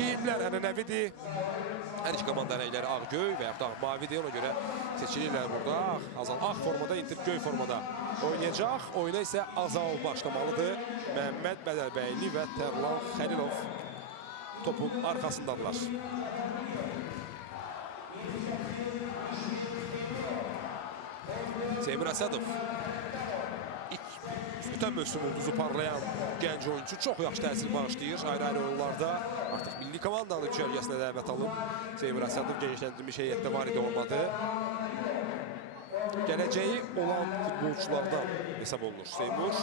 geyimlər ənənəvidir. Hər iki komanda rəngləri ağ-göy və yaxud da mavidir. Ona görə seçilirlər burada. Azal ağ formada, Inter göy formada oynayacaq. Oyuna isə Azal başlamalıdır. Məhəmməd Bədəlbəyli və Tərlan Xəlilov topun arxasındadırlar. Seymur Əsədov. Ötən mövsüm ulduzu parlayan gənc oyuncu çox yaxşı təsir bağışlayır. Ayrı-ayrı oyunlarda artıq milli komandanın cərgəsinə dəvət alıb. Seymur Əsədov genişləndirilmiş heyətdə var idi, olmadı. Gələcəyi olan futbolçulardan hesab olunur Seymur.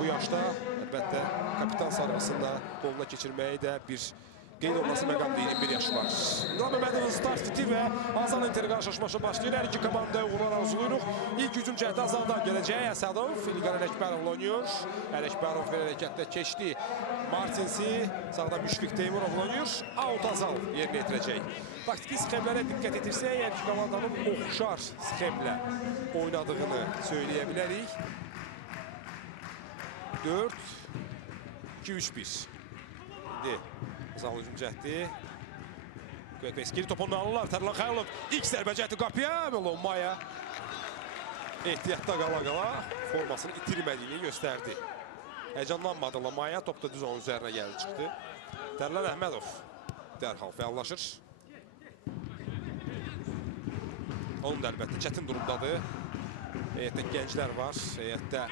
Bu yaşda əlbəttə kapitan sarğısında qoluna keçirməyi də bir qeyd olması məqamda 21 yaşı var. Nurhan Məmmədovun start fiti və Azal Inter qarşılaşması başlayır. Hər iki komandaya uğurlar arzuluyuruq. İlk hücum cəhdi Azaldan gələcək. Əsədov, İlqar Ələkbərovla oynayır. Ələkbərov bir hərəkətdə keçdi. Martinsi, sağdan Müşfiq Teymurovla oynayır. Out Azal yerinə yetirəcək. Taktiki sxemlərə diqqət etirsək, hər iki komandanın oxşar sxemlə oynadığını söyləyə bilərik. 4-2-3-1. Azal hücum cəhdi. Kvekveskiri topunu alırlar. Tərlan Xəlilov ilk zərbə cəhdi qapıya. Maya ehtiyatda qala-qala formasını itirmədiyini göstərdi. Həyəcanlanmadı Maya. Top da düz onun üzərinə gəldi, çıxdı. Tərlan Əhmədov dərhal fəallaşır. Onun da əlbəttə çətin durumdadır. Heyətdə gənclər var. Heyətdə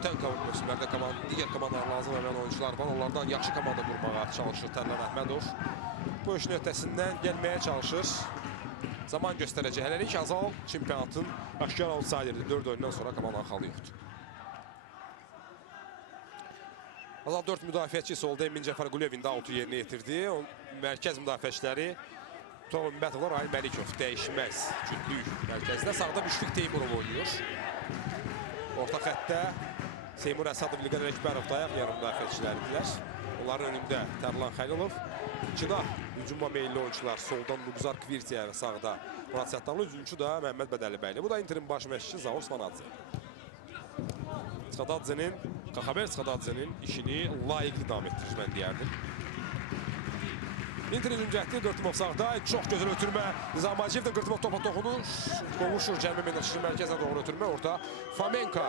ötən mövsümlərdə digər komandalar lazım olan oyuncular var. Onlardan yaxşı komanda qurmağa çalışır Tərlan Əhmədov. Bu işin ötəsindən gəlməyə çalışır. Zaman göstərəcək. Hələlik Azal çempionatın aşkar outsiderdir. 4 oyundan sonra komandanın xalı yoxdur. Azal 4 müdafiəçi solda Emin Cəfərquliyevin də outu yerinə yetirdi. Mərkəz müdafiəçiləri Turan Ümbətovlar, Rahim Məlikov dəyişməz cütlük mərkəzdə. Sağda Müşfiq Teymurov oynuyor. Orta xəttdə Seymur Əsədov, İlqar Ələkbərov da ayaq yarım müdafiəçiləridirlər. Onların önündə Tərlan Xəlilov. İkida hücuma meyilli oyuncular soldan Lugzar Kvirtiya və sağda Murat Səttarlı, hücumçu da Məhəmməd Bədəlibəyli. Bu da Interin baş məşqçisi Zaur Svanadze. Xaxabər Çxadadzenin işini layiqli davam etdirir, mən deyərdim. Inter hücum cəhdi, Qırtımov sağda, çox gözəl ötürmə. Nizam Hacıyev də Qırtımov topa toxunur. Qovuşur cəlmə meydançasının mərkəzinə doğru ötürmə. Orada Fomenka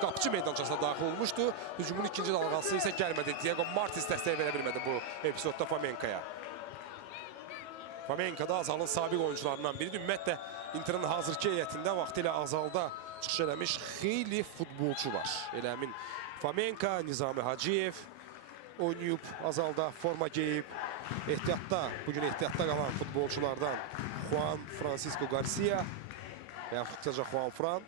qapıcı meydançasına daxil olmuşdu. Hücumun ikinci dalğası isə gəlmədi. Diego Martins dəstək verə bilmədi bu epizodda Fomenkaya. Fomenka da Azalın sabiq oyuncularından biridir. Ümumiyyətlə, Interin hazırki heyətində vaxtilə Azalda çıxış eləmiş xeyli futbolçu var. Elə həmin Fomenka, Nizami Hacıyev oynayıb, Azalda forma geyib. Bugün ehtiyatda qalan futbolçulardan Juan Francisco Garcia və yaxud qısaca Juan Fran.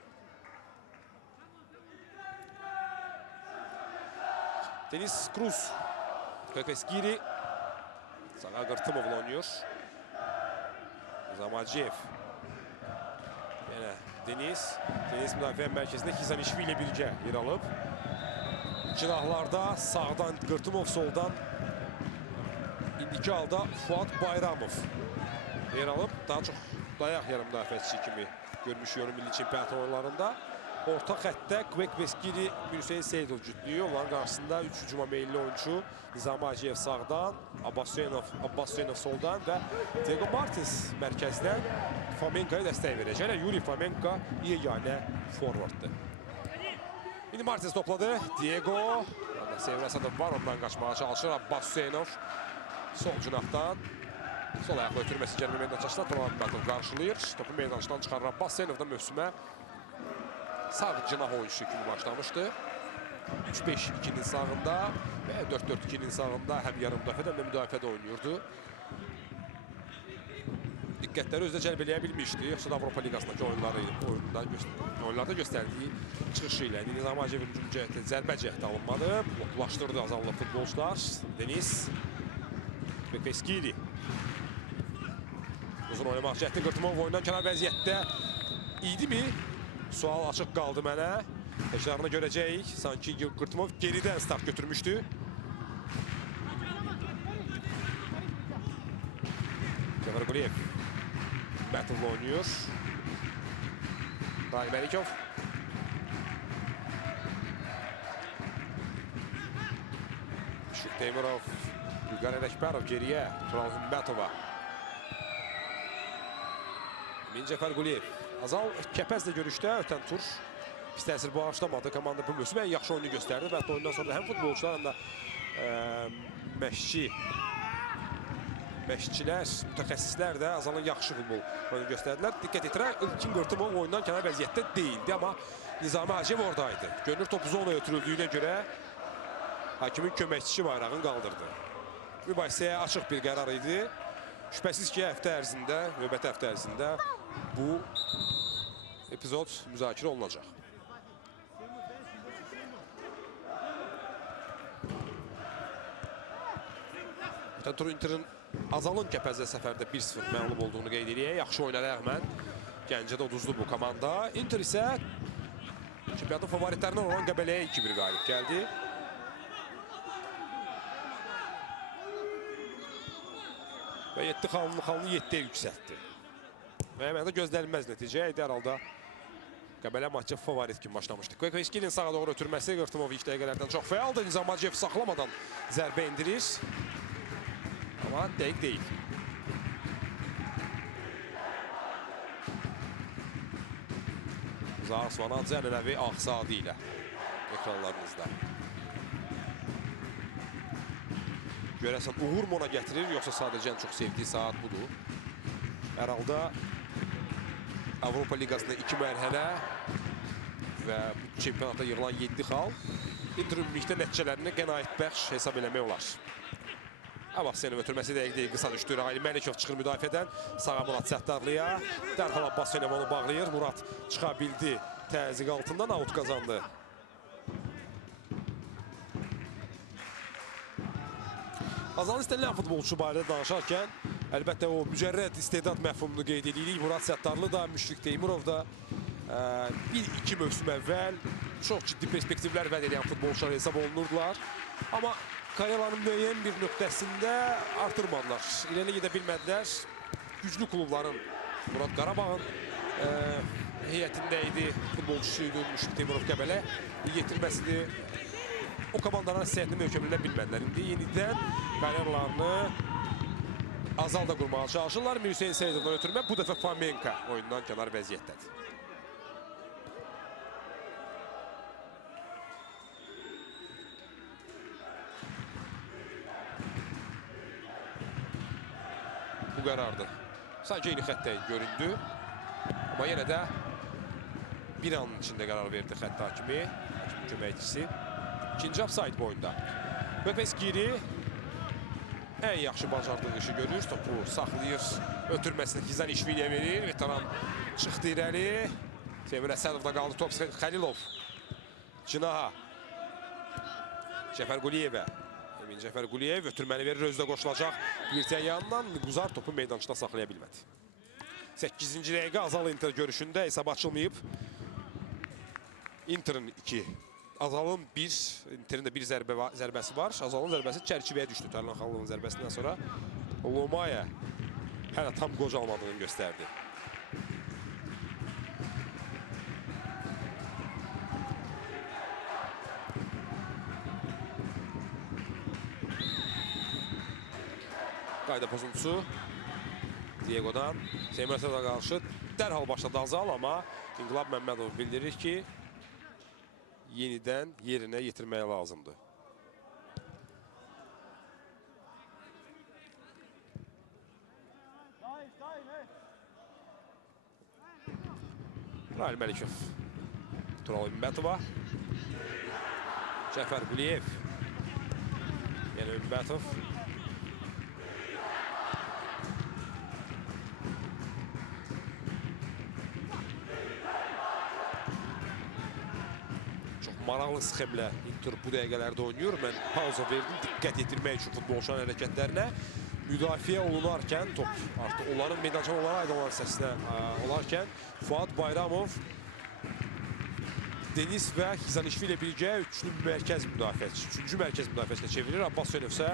Deniz Cruz, Kvekveskiri, sağa Qırtımovla oynuyor. Nizam Hacıyev. Yenə Deniz müdafiə mərkəzində Xizanişvi ilə birgə yer alıb. Cinahlarda sağdan Qırtımov, soldan indiki halda Fuad Bayramov yer alıb. Daha çox dayaq yarım müdafiəçisi kimi görmüş yönü milli çempionat oyunlarında. Orta xəttdə Kvekveskiri, Hüseyin Seyidov cütlüyü. Onların qarşısında 3 hücuma meyilli oyuncu Nizami Hacıyev sağdan, Abbas Hüseynov soldan və Diego Martins mərkəzdən Fomenka'ya dəstək verəcək. Yuri Fomenka yeganə forvarddır. İndi Martins topladı. Diego, Seymur Əsədov var, ondan qaçmağa çalışır. Abbas Hüseynov sol cinahdan. Sol ayaqla ötürməsi gəlmə meydançasına Turan Ümətov qarşılayır. Topu meydançadan çıxarır. Abbas Hüseynov da mövsümə sağ cinah oyuncusu kimi başlamışdı. 3-5-2-nin sağında və 4-4-2-nin sağında həm yarım müdafiədə həm də müdafiədə oynuyordu. Diqqətləri özdə cəlb eləyə bilmişdi. Yoxsa da Avropa Liqasındakı oyunlarda göstərdiyi çıxışı ilə. Nizam Hacıyevin hücum cəhdi, zərbə cəhdi alınmadı. Bloklaşdırdı Azallı futbolçular. Deniz Kvekveskiri. Uzun oynamaq cəhdi Qırtımov oyundan kənar vəziyyətdə idimi? Sual açıq qaldı mənə. Təkrarını görəcəyik. Sanki Qırtımov geridən start götürmüşdü. Cəfərquliyev Bətovla oynuyor. Rahim Məlikov. Müşfiq Teymurov, İlqar Ələkbərov geriyə. Tural Hümbətova. Emin Cəfər Quliyev. Azal Kəpəzlə görüşdə ötən tur pis təsir bağışlamadı. Komanda bu mövsüm ən yaxşı oyunu göstərdi. Və hətta oyundan sonra da həm futbolçular, həm də məşqçilər, mütəxəssislər də Azalın yaxşı futbol oyunu göstərdilər. Diqqət etirək, İlkin Qırtımov oyundan kənar vəziyyətdə deyildi, amma Nizami Hacıyev oradaydı. Görünür topu zonaya ötürüldüyünə görə hakimin köməkçisi bayrağını qaldırdı. Mübahisəyə açıq bir qərar idi. Şübhəsiz ki, növbəti həftə ərzində bu epizod müzakirə olunacaq. Ötən tur Interin Azalın Kəpəzlə səfərdə 1-0 məğlub olduğunu qeyd edək. Yaxşı oyuna rəğmən Gəncədə uduzdu bu komanda. Inter isə çempionatın favoritlərindən olan Qəbələyə 2-1 qalib gəldi. Və 7 xalını 7-yə yüksəltdi. Və həmən də gözlənilməz nəticə idi. Hər halda Qəbələ maçı favorit kimi başlamışdı. Kvekveşkilin sağa doğru ötürməsi Qırtımov ilk dəqiqələrdən çox fəaldır. Nizam Hacıyev saxlamadan zərbə indirir. Amma dəqiq deyil. Zahar Svanadze ənənəvi Ağsaadi ilə ekranlarınızda. Görəsən uğur mu ona gətirir, yoxsa sadəcə ən çox sevdiyi saat budur. Hər halda Avropa Liqasında 2 mərhələ və bu çempionata yığılan 7 xal Inter ümumilikdə nəticələrini qənaətbəxş hesab eləmək olar. Abbasyanov ötürməsi dəqiq deyil, qısa düşdü. Rahil Məlikov çıxır müdafiədən. Sağa Murad Səttarlıya. Dərhal Abbasyanov onu bağlayır. Murad çıxa bildi. Təzyiq altından out qazandı. Azal istənilən futbolçu barədə danışarkən əlbəttə o mücərrəd istedad məfhumunu qeyd edirik. Murad Səttarlı da, Müşfiq Teymurov da 1-2 mövsüm əvvəl çox ciddi perspektivlər vəd edən futbolçular hesab olunurdular. Amma karyeranın müəyyən bir nöqtəsində artırmadılar. İrəli gedə bilmədilər. Güclü klubların, Murad Qarabağın heyətində idi, futbolçusuydu Müşfiq Teymurov Qəbələ. Yetirməsini o komandaların səhətini möhkəmləyə bilmədilər. İndi yenidən karyeralarını Azal da qurmağa çalışırlar. Hüseyn Seyidovdan ötürmə. Bu dəfə Fomenka oyundan kənar vəziyyətdədir. Bu qərardır. Sanki eyni xəttə göründü. Amma yenə də bir anın içində qərar verdi xətt hakimi. Hakimin köməkçisi. İkinci offside boyunda. Bepeskiri ən yaxşı bacardığı işi görür. Topu saxlayır. Ötürməsini Xizanişviliyə verir. Veteran çıxdı irəli. Semir Əsədovda qaldı top. Xəlilov. Cinaha. Cəfər Quliyevə. Emin Cəfər Quliyev ötürməni verir. Özdə qoşulacaq. Birtən yanından Quzar topu meydançıda saxlaya bilmədi. 8-ci dəqiqə Azal Inter görüşündə hesab açılmayıb. Inter'in 2. Azal'ın 1, Inter'in də 1 zərbəsi var. Azal'ın zərbəsi çərçivəyə düşdü. Tərlan Xanlı'nın zərbəsindən sonra Lomaya hələ tam qocalmadığını göstərdi. Qayda pozuntusu Diego'dan Semir Əsədov'a qarşı dərhal başladı Azal, amma İnqilab Məmmədov bildirir ki, yenidən yerinə yetirməyə lazımdır. Rahil Məlikov, Tural Ümbətova, Cəfər Quliyev, yenə Ümbətov. Maraqlı sxemlə Inter bu dəqiqələrdə oynayır. Mən pauza verdim, diqqət yetirmək üçün futbolçuların hərəkətlərinə. Müdafiə olunarkən, top artıq onların meydançama onlara aid olan səsinə olarkən Fuad Bayramov, Deniz və Xizanişvili ilə birgə üçlü mərkəz müdafiəçi, üçüncü mərkəz müdafiəçilə çevirir. Abbasyanov isə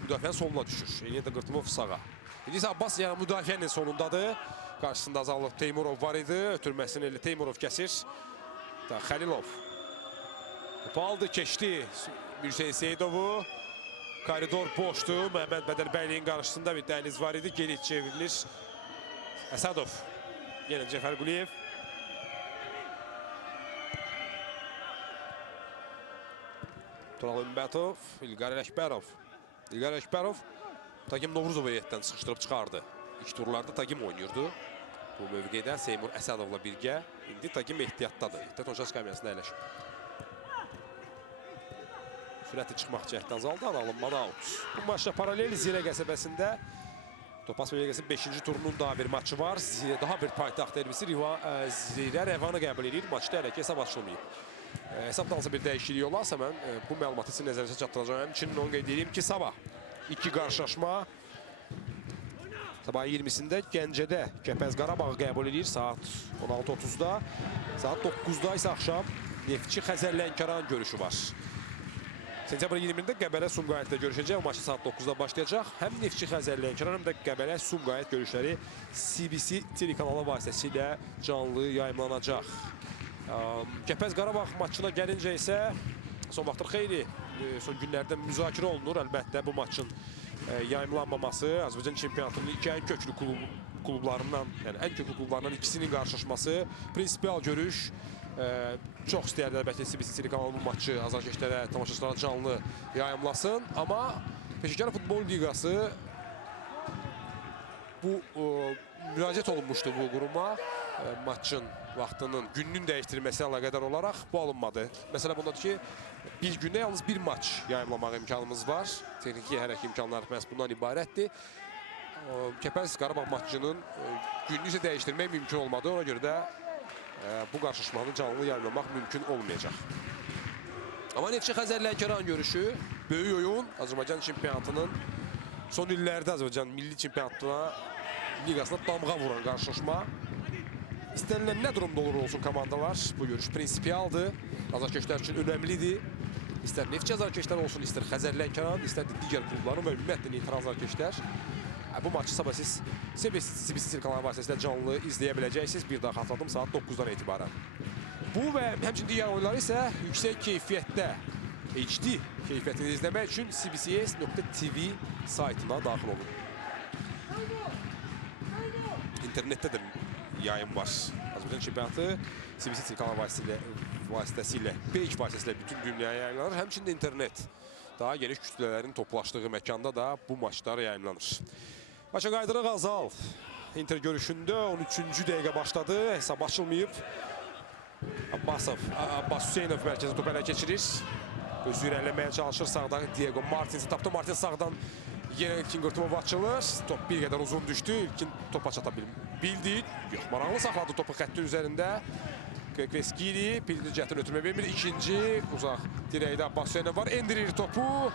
müdafiənin soluna düşür. Yenə də Qırtımov sağa. İndi isə Abbas yəni müdafiənin solundadır. Qarşısında Azalov Teymurov var idi. Ötürməsini Teymurov kəsir. Xəlilov. Topu aldı, keçdi. Hüseyin Seyidovu. Koridor boşdu. Məhəmməd Bədəlbəyliyin qarşısında bir dəniz var idi. Geri çevrilir. Əsədov. Yenə Cəfər Quliyev. Tural Ümbətov. İlqar Ələkbərov. İlqar Ələkbərov Tagim Novruzovu heyətdən sıxışdırıb çıxardı. İlk turlarda Tagim oynayırdı. Bu mövqedə Seymur Əsədovla birgə. İndi Tagim ehtiyatdadır. Ehtiyat oyunçu skamyasında əyləşib. Sürətli çıxmaq cəhətdən zaldan alınmadı out. Bu maçda paralel Zirə qəsəbəsində Topaz bölgəsi 5-ci turunun daha bir maçı var. Daha bir paytaxt derbisi Zirə Rəvanı qəbul edir. Maçda hələ ki hesab açılmayıb. Hesabda hansı bir dəyişiklik olarsa mən bu məlumatı sizin nəzərinizə çatdıracağım. Həmçinin onu qeyd edeyim ki, sabah 2 qarşılaşma. Sabah 20-sində Gəncədə Kəpəz Qarabağı qəbul edir saat 16:30-da. Saat 9-da isə axşam Neftçi Xəzər Lənkəran görüşü var. Sentyabr 20-də Qəbələ Sumqayıtda görüşəcək. O maçı saat 9-da başlayacaq. Həm Neftçi Xəzər Lənkəran, həm də Qəbələ Sumqayıt görüşləri CBC telekanalı vasitəsilə canlı yayımlanacaq. Kəpəz Qarabağ maçına gəlincə isə son vaxtlar xeyli son günlərdə müzakirə olunur. Əlbəttə bu maçın yayımlanmaması Azərbaycan çempionatının iki ən köklü klublarından, yəni ən köklü klublarından ikisinin qarşılaşması, prinsipial görüş. Çox istəyərdi əlbəttə CBC telekanalının bu maçı azarkeşlərə, tamaşaçılara canlı yayımlasın. Amma Peşəkar Futbol Liqası bu müraciət olunmuşdu bu quruma. Maçın vaxtının, gününün dəyişdirilməsi əlaqədar olaraq bu alınmadı. Məsələ bundadır ki, bir gündə yalnız bir maç yayımlamaq imkanımız var. Texniki hərəkət imkanları məhz bundan ibarətdir. Kəpəz Qarabağ maçının gününü isə dəyişdirmək mümkün olmadı. Ona görə də bu qarşılaşmanı canlı yayımlamaq mümkün olmayacaq. Amma Neftçi Xəzər Lənkəran görüşü böyük oyun. Azərbaycan çempionatının son illərdə Azərbaycan milli çempionatına liqasına damğa vuran qarşılaşma. İstənilən nə durumda olur olsun komandalar. Bu görüş prinsipialdır. Azarkeşlər üçün önəmlidir. İstər Neftçi azarkeşlər olsun, istər Xəzər Lənkəran, istər digər klubların və ümumiyyətlə neytral azarkeşlər. Bu maçı sabah siz CBC telekanalı vasitəsilə canlı izləyə biləcəksiniz. Bir daha xatırladım, saat 9-dan etibarən. Bu və həmçinin digər oyunları isə yüksək keyfiyyətdə, HD keyfiyyətini izləmək üçün cbcs.tv saytına daxil olun. İnternetdə də yayım var. Azərbaycan çempionatı CBC telekanalı vasitəsilə, page vasitəsilə bütün dünyaya yayınlanır. Həmçinin internet daha geniş kütlələrin toplaşdığı məkanda da bu maçlar yayınlanır. Maça qaydırıq Azal. Inter görüşündə 13-cü dəqiqə başladı. Hesab açılmayıb. Abbas Hüseynov mərkəzi topu ələ keçirir. Özü irəliləməyə çalışır. Sağdan Diego Martins'i tapdı. Martins sağdan yenə İlkin Qırtımov açılır. Top bir qədər uzun düşdü. İlkin topa çata bildi. Yox, maraqlı saxladı topu xəttin üzərində. Kveskili pildir cəhdini ötürməyə bilmir. İkinci uzaq dirəkdə Abbas Hüseynov var. Endirir topu.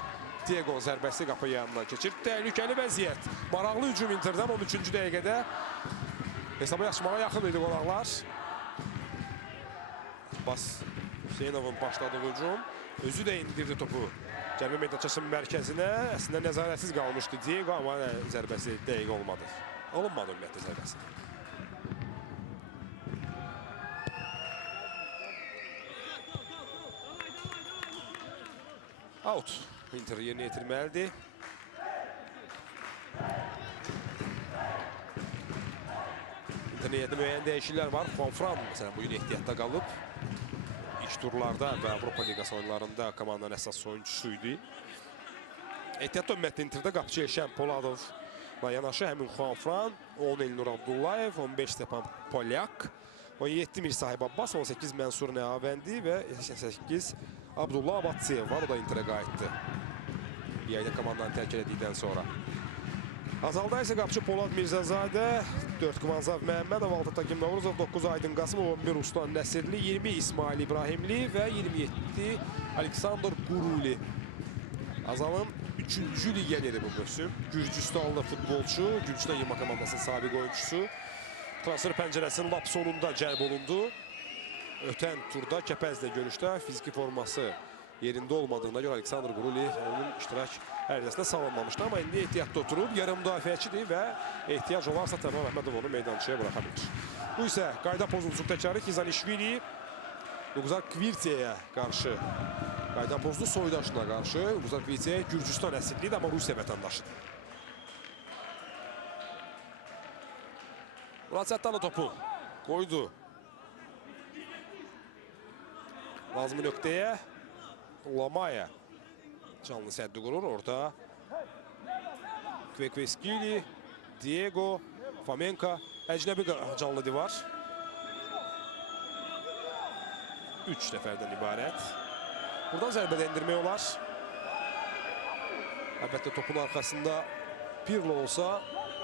Diego zərbəsi qapı yanından keçir. Təhlükəli vəziyyət. Maraqlı hücum Interdən 13-cü dəqiqədə. Hesabı açmağa yaxın idi qonaqlar. Abbas Hüseynovun başladığı hücum. Özü də indirdi topu cəbhə meydançasının mərkəzinə. Əslində nəzarətsiz qalmışdı Diego, amma zərbəsi dəqiq olmadı. Alınmadı ümumiyyətlə zərbəsi. Out. Inter yerinə yetirməlidir. İnterdə müəyyən dəyişikliklər var. Juanfran məsələn bugün ehtiyatda qalıb. İlk turlarda və Avropa Liqası oyunlarında komandanın əsas oyuncusuydu. Ehtiyatda ümumiyyətlə Interdə qapıcı Elşən Poladovla yanaşı həmin Juanfran, 10 Elnur Abdullayev, 15 Stepan Polyak, 17 Mir Sahib Abbas, 18 Mənsur Nəavəndi və 88 Abdullah Abatsev var. O da Interə qayıtdı. Bir ayda komandanı tərk edildikdən sonra. Azalda isə qapıcı Polad Mirzəzadə, 4 Kvanzav Məhəmmədov, 6 Tagim Novruzov, 9 Aydın Qasımov, 11 Ruslan Nəsirli, 20 İsmail İbrahimli və 27 Aleksandr Quruli. Azalın 3-cü liqələri bu mövsüm. Gürcüstanlı futbolçu, Gürcüstan yığma komandasının sabiq oyuncusu. Transfer pəncərəsinin lap sonunda cəlb olundu. Ötən turda Kəpəzlə görüşdə fiziki forması yerində olmadığına görə Aleksandr Quruli onun iştirak ərizəsində salınmamışdı. Amma indi ehtiyatda oturub, yarım müdafiəçidir və ehtiyac olarsa Təban Əhmədov onu meydançaya buraxa bilir. Bu isə qayda pozuntusu təkrarı Xizanişvili Luqzar Kvirtiyəyə qarşı Qaydan pozdu soydaşına qarşı. Uğuzlar Qviçi Gürcüstan əsillidir, amma Rusiya vətəndaşıdır. Murad Səttarlı topu qoydu. Lazımı nöqtəyə. Lamaya canlı səddi qurur. Orada Kvekveskili, Diego, Fomenka, əcnəbi canlı divar. 3 nəfərdən ibarət. Buradan zərbədə endirmək olar. Əlbəttə topun arxasında Pirlo olsa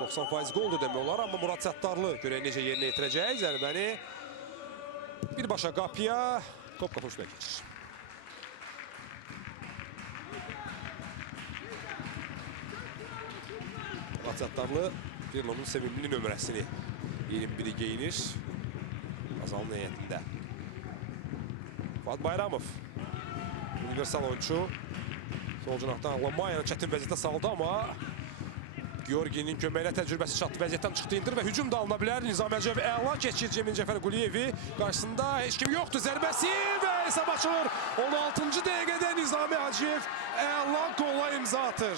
90% qoldur demək olar. Amma Murad Səttarlı görək necə yerinə yetirəcək. Zərbəni birbaşa qapıya, top qapışmaya keçir. Murad Səttarlı Pirlo'nun sevimli nömrəsini 21'i geyinir. Azalın heyətində. Fuad Bayramov. Universal oyuncu. Sol cinahdan Lamayanı çətin vəziyyətə saldı, amma Georginin köməklə təcrübəsi çatdı. Vəziyyətdən çıxdı indir və hücum da alına bilər. Nizami Hacıyev əla keçir Cəmin Cəfər Quliyevi. Qarşısında heç kim yoxdur. Zərbəsi və hesab açılır. 16-cı dəqiqədə Nizami Hacıyev əla qola imza atır.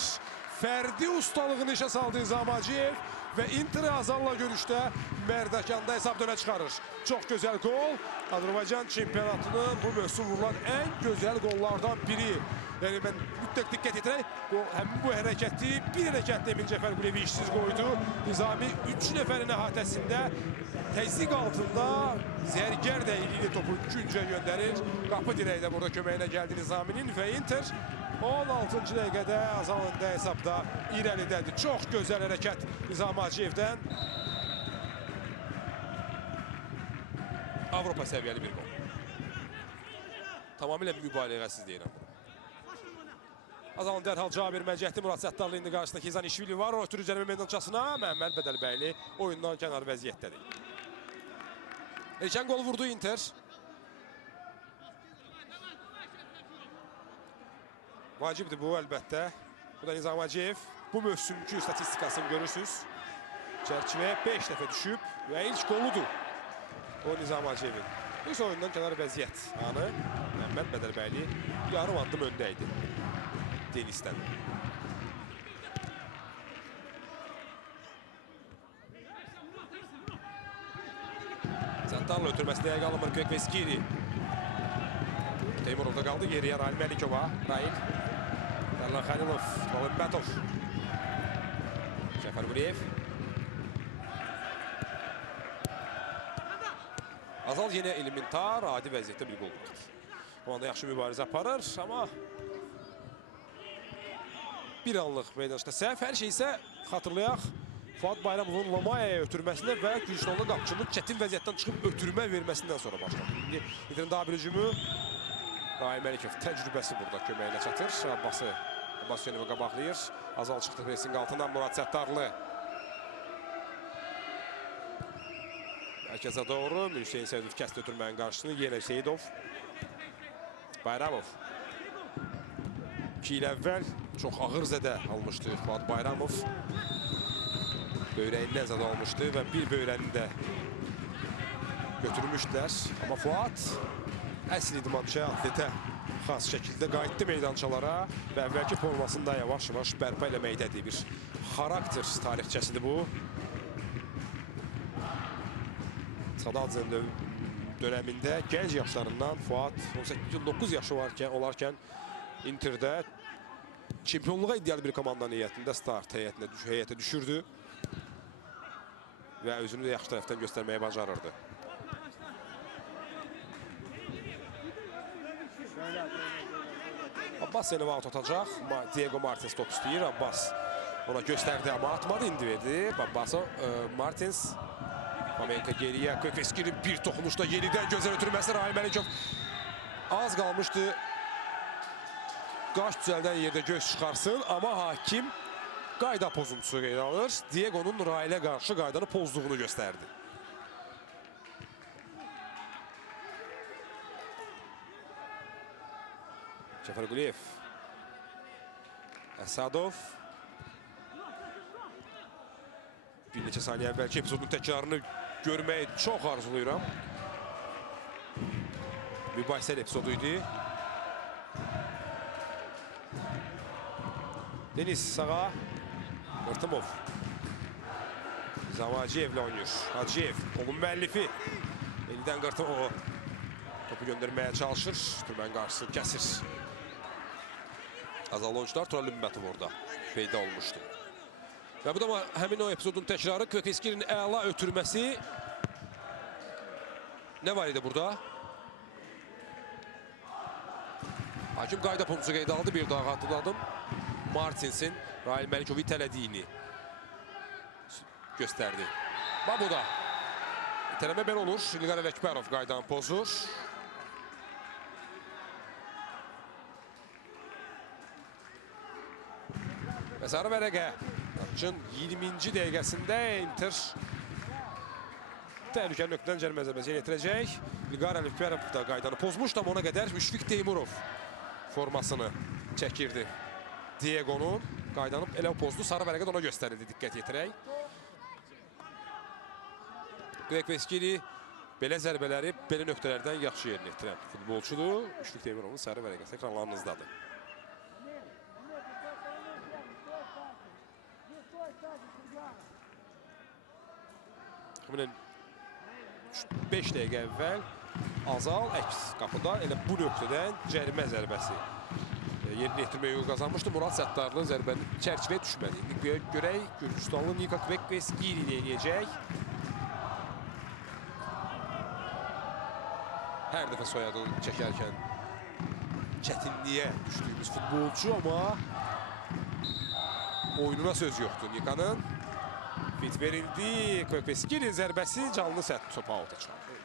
Fərdi ustalığını işə saldı Nizami Hacıyev və Inter Azalla görüşdə Mərdəkanda hesab dönə çıxarır. Çox gözəl qol. Azərbaycan çempionatının bu mövsüm vurulan ən gözəl qollardan biri. Yəni mən mütləq diqqət edirək, həmin bu hərəkəti bir hərəkətlə Emin Cəfər Quliyevi işsiz qoydu. Nizami 3 nəfərin əhatəsində təzyiq altında zərgər dəyiliyi topu küncə göndərir. Qapı dirəyi də burada köməyinə gəldi Nizaminin və Inter 16-cı dəqiqədə azalında hesabda irəlidədir. Çox gözəl hərəkət Nizami Hacıyevdən. Avropa səviyyəli bir qol. Tamamilə mübaliğəsiz deyirəm bunu. Azalın dərhal cavab verməyəcəkdir. Murad Səttarlı indi qarşısında Xizanişvili var. O ötürü cərimə meydançasına. Məhəmməd Bədəlbəyli oyundan kənar vəziyyətdədir. Erkən qol vurdu Inter. Vacibdir bu əlbəttə. Bu da Nizami Hacıyev. Bu mövsümkü statistikasını görürsünüz. Çərçivəyə 5 dəfə düşüb və ilk qoludur o Nizami Hacıyevin. Bu isə oyundan kənar vəziyyət anı. Məhəmməd Bədəlbəyli yarım addım öndə idi Denisdən. Səttarlı ötürməsi dəyə qalınmır Kvekveskili. Teymur orada qaldı. Geriyə Rail Məlikova. Rail. Tərlan Xəlilov. Məmbətov. Cəfər Quliyev. Azal yenə elementar, adi vəziyyətdə bir qol var. Komanda yaxşı mübarizə aparır, amma bir anlıq meydançda səhv. Hər şey isə xatırlayaq Fuad Bayramovun Lamayaya ötürməsində və Gürcüstanlı qapıçının çətin vəziyyətdən çıxıb ötürmə verməsindən sonra başladı. İndi İnterin daha bir hücumu Rail Məlikov təcrübəsi burada köməyinə çatır. Abbas Yönümü qabaqlayır. Azal çıxdı presing altından Murad Səttarlı. Mərkəzə doğru Hüseyin Seyidov kəsdi ötürmənin qarşısını. Yenə Seyidov. Bayramov. 2 il əvvəl çox ağır zədə almışdı Fuad Bayramov. Böyrəyindən zədə almışdı və bir böyrəni də götürmüşdülər. Amma Fuad əsl idmançıya, atletə xas şəkildə qayıtdı meydançalara və əvvəlki formasında yavaş-yavaş bərpa eləməkdədir. Bir xarakter tarixçəsidir bu. Sadadzenin dönəmində gənc yaşlarından Fuad 18-19 yaşı olarkən Interdə çempionluğa iddialı bir komandanın heyətində start heyətə düşürdü və özünü də yaxşı tərəfdən göstərməyə bacarırdı. Abbas seni vaxt atacaq. Diego Martins top istəyir. Abbas ona göstərdi, amma atmadı, indi verdi. Abbas Martins. Fomenka geriyə. Kvekveskinin bir toxunuşda yenidən gözə ötürməsi. Rail Məlikov az qalmışdı. Qaş düzəldən yerdə göz çıxarsın, amma hakim qayda pozuntusu qeyd alır. Diego'nun Railə qarşı qaydanı pozduğunu göstərdi. Cəfər Quliyev. Əsadov. Bir neçə saniyə əvvəlki epizodun təkrarını görməyi çox arzuluyuram. Mübahisəli epizodu idi. Deniz sağa. Qırtımov. Zavaciyev'le oynuyor. Hacıyev, onun müəllifi. Yeniden Qırtımov topu göndermeye çalışır. Türmen qarşısını kəsir. Azal oyuncular Tural Ümmətov orada peyda olmuşdu. Və bu da həmin o epizodun təkrarı. Kvekveski'nin əla ötürməsi. Ne var idi burada? Hakim qayda pozisiya qeydə aldı. Bir daha hatırladım. Martinsin Rahil Məlikovu itələdiyini göstərdi. Və bu da itələmə belə olur. İlqar Ələkbərov qaydanı pozur. Və sarı vərəqə. Maçın 20-ci dəqiqəsində Inter təhlükəli nöqtədən cərimə zərbəsi yetirəcək. İlqar Ələkbərov da qaydanı pozmuşdu, amma ona qədər Müşfiq Teymurov formasını çəkirdi. Diego'nun qaydanıb elə pozdu. Sarı vərəqə də ona göstərildi, diqqət yetirək. Kvekveski belə zərbələri belə nöqtələrdən yaxşı yerinə yetirən futbolçudur. Müşfiq Teymurovun sarı vərəqəsi ekranlarınızdadır. Həminin 5 dəqiqə əvvəl Azal əks qapıda elə bu nöqtədən cərimə zərbəsi yerini yetirməyə yol qazanmışdı. Murad Səttarlı zərbənin çərçivəyə düşmədi. İndi görək, Gürcüstanlı Nika Kvekveski ilə eləyəcək. Hər dəfə soyadını çəkərkən çətinliyə düşdüyümüz futbolçu, amma oyununa söz yoxdur Nika'nın. Fit verildi. Kvekveski'nin zərbəsi canlı sərt topu alta çıxarır.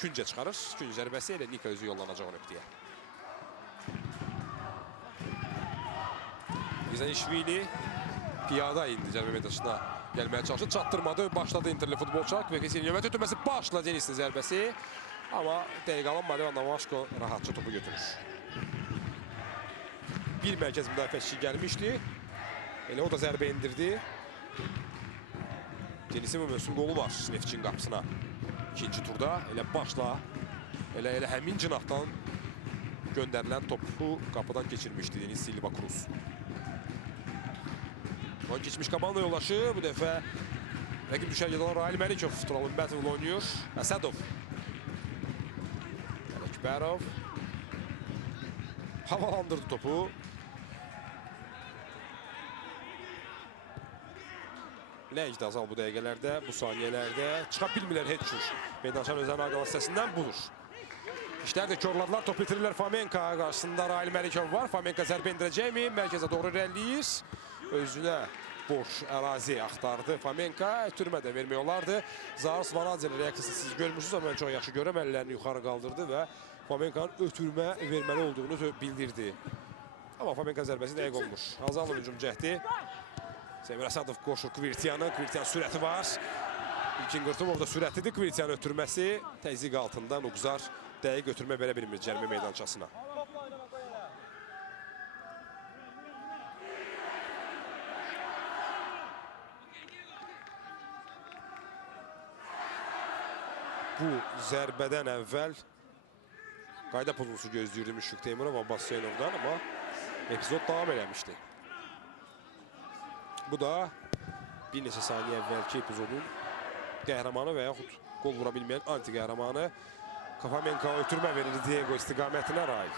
Küncə çıxarır. Künc zərbəsi ilə Nika özü yollanacaq o nöqtəyə. Gizanişvili piyada indi cərimə meydançasına gəlməyə çalışır. Çatdırmadı. Başladı Interli futbolçular. Kvekveski'nin növbət ötürməsi başla Denis'in zərbəsi. Amma dəqiqalanmadı və Namaşko rahatça topu götürür. Bir mərkəz müdafiəçi gəlmişdi. Elə o da zərbə indirdi. Denis'in mövsüm qolu var Nefçin qapısına. İkinci turda elə başla, elə həmin cinahdan göndərilən topu qapıdan keçirmişdi Denis Silva Cruz. Oyun keçmiş Kabanla yoldaşı bu dəfə rəqib düşərgədə olan Rahil Məlikov Tural Ümmətovla oynayır. Əsədov. Ələkbərov havalandırdı topu. Ləcdə Azal bu dəqiqələrdə, bu saniyələrdə çıxa bilmirlər heç cür. Meydançanın özərin arqalan hissəsindən budur. İşlər də körladılar, top itirirlər Fomenka qarşısında Rahil Məlikov var. Fomenka zərbə indirəcəkmi? Mərkəzə doğru irəliləyir. Özünə boş ərazi axtardı Fomenka. Türmə də vermək olardı. Zaros Vanadzeli reaksiyası siz görmüşsünüz, amma mən çox yaxşı görəm. Əllərini yuxarı qaldırdı və Fomenka'nın ötürmə verməli olduğunu bildirdi. Amma Fomenka zərbəsi dəqiq olmuş. Azalın hücum cəhdi. Semir Asadov qoşur Kvirtiyanın. Kvirtiyan sürəti var. İlkin Qırtımov da sürətlidir. Kvirtiyanın ötürməsi təzyiq altında Nuqzar dəqiq götürmə verə bilmir cərimə meydançasına. Bu zərbədən əvvəl qayda pozuntusu gözləyirdi Müşfiq Teymurov Abbasyanovdan, amma epizod davam eləmişdi. Bu da bir neçə saniyə əvvəlki epizodun qəhrəmanı və yaxud qol vura bilməyən anti-qəhrəmanı. Fomenka ötürmə verildi Diego istiqamətinə. Rahil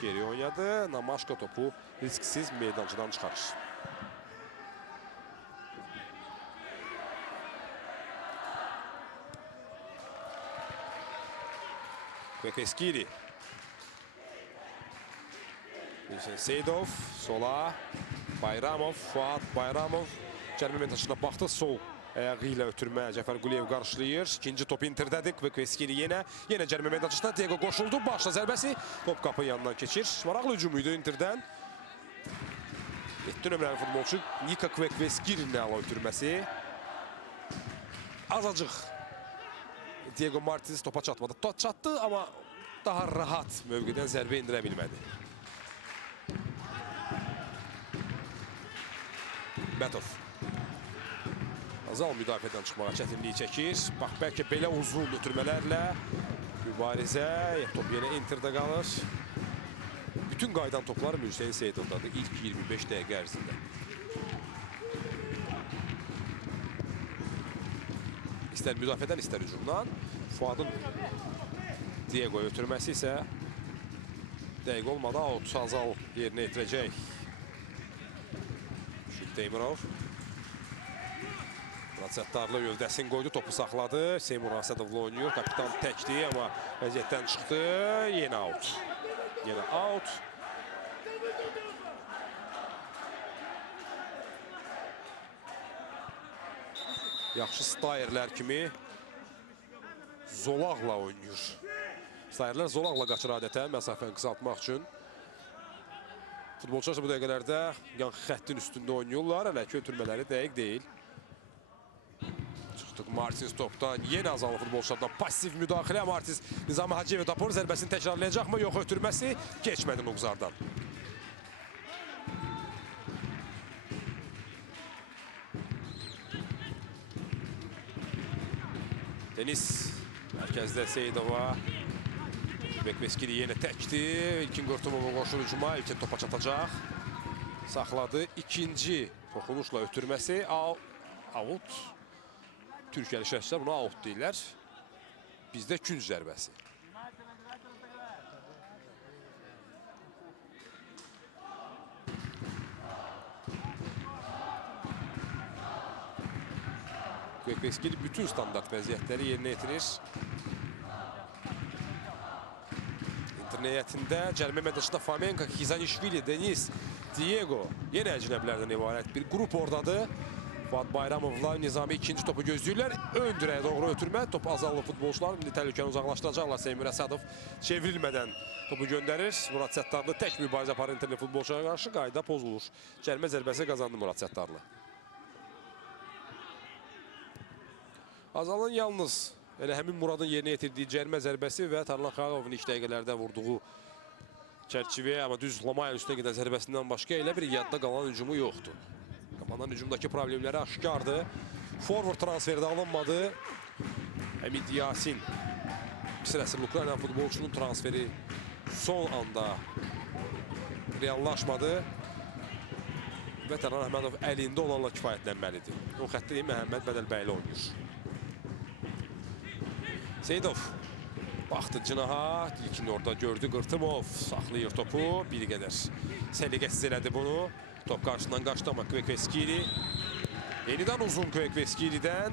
geri oynadı. Namaşko topu risksiz meydancıdan çıxarır. Kvekveski. Seydov sola. Bayramov, Fuad Bayramov cərimə meydançasına baxdı. Sol ayağı ilə ötürmə Cəfər Quliyev qarşılayır. İkinci top Interdədir. Kvekveski yenə cərimə meydançasına Diego qoşuldu. Başla zərbəsi top qapının yanından keçir. Maraqlı hücumuydu Interdən. 7 nömrəli futbolçu Nika Kvekveski'nin əla ötürməsi. Azacıq Diego Martins topa çatmadı. Top çatdı, amma daha rahat mövqedən zərbə indirə bilmədi. Mətov. Azal müdafiədən çıxmağa çətinliyi çəkir. Bax, bəlkə belə uzun ötürmələrlə mübarizə. Top yenə Interdə qalır. bütün qaydan topları Hüseyn Seyidovdadır ilk 25 dəqiqə ərzində. İstər müdafiədən, istər hücumdan. Fuadın Diego'ya ötürməsi isə dəqiq olmadan out. Azal yerinə yetirəcək. Şüt Teymurov. Murad Səttarlı övdəsini qoydu, topu saxladı. Seymur Asədovla oynayır. Kapitan təkdi, amma vəziyyətdən çıxdı. Yenə out. Yenə out. Yaxşı stayerlər kimi zolaqla oynayır. Stayerlər zolaqla qaçır adətən məsafəni qısaltmaq üçün. Futbolçular bu dəqiqələrdə yan xəttin üstündə oynayırlar. Hələ ki, ötürmələri dəqiq deyil. Çıxdıq Martins topdan. Yenə Azallı futbolçulardan pasif müdaxilə. Martins Nizami Hacıyev tapır. Zərbəsini təkrarlayacaqmı? Yox, ötürməsi keçmədi Nuqzardan. Deniz mərkəzdə Seyidova. Bekveskili yenə təkdi. İlkin Qurtumova qoşur hücuma. İlkin topa çatacaq. Saxladı. İkinci toxunuşla ötürməsi. Out. Türkiyəli şəxslər buna out deyirlər. Bizdə künc zərbəsi. Bekveskili bütün standart vəziyyətləri yerinə yetirir. İnternetində cərimə mədaşında Fomenko, Xizanishvili, Deniz, Diego yenə əcnəblərdən ibarət bir qrup oradadır. Fuad Bayramovla Nizami ikinci topu gözləyirlər. Ön dirəyə doğru ötürmə. Top Azallı futbolçular indi təhlükəni uzaqlaşdıracaqlar. Seymur Əsədov çevrilmədən topu göndərir. Murad Səttarlı tək mübarizə aparır internet futbolçulara qarşı. Qayda pozulur. Cərimə zərbəsi qazandı Murad Səttarlı. Azalın yalnız elə həmin Muradın yerinə yetirdiyi cərimə zərbəsi və Tarlan Xarovun ilk dəqiqələrdə vurduğu çərçivəyə, amma düz Lamayan üstünə gedən zərbəsindən başqa elə bir yadda qalan hücumu yoxdur. Qapanan hücumdakı problemləri aşkardır. Forward transferi də alınmadı. Həmid Yasin, Misir əsrli Ukrayna futbolçunun transferi son anda reallaşmadı. Və Tərlan Əhmədov əlində olanla kifayətlənməlidir. O xəttə deyim, Məhəmməd Bədəlbəyli oynayır. Seyidov baxdı cinaha, ilkini orada gördü Qırtımov, saxlayır topu, bir qədər səliqəsiz elədi bunu. Top qarşısından qaçdı, amma Kvekveskili yenidən uzun Kvekveskilidən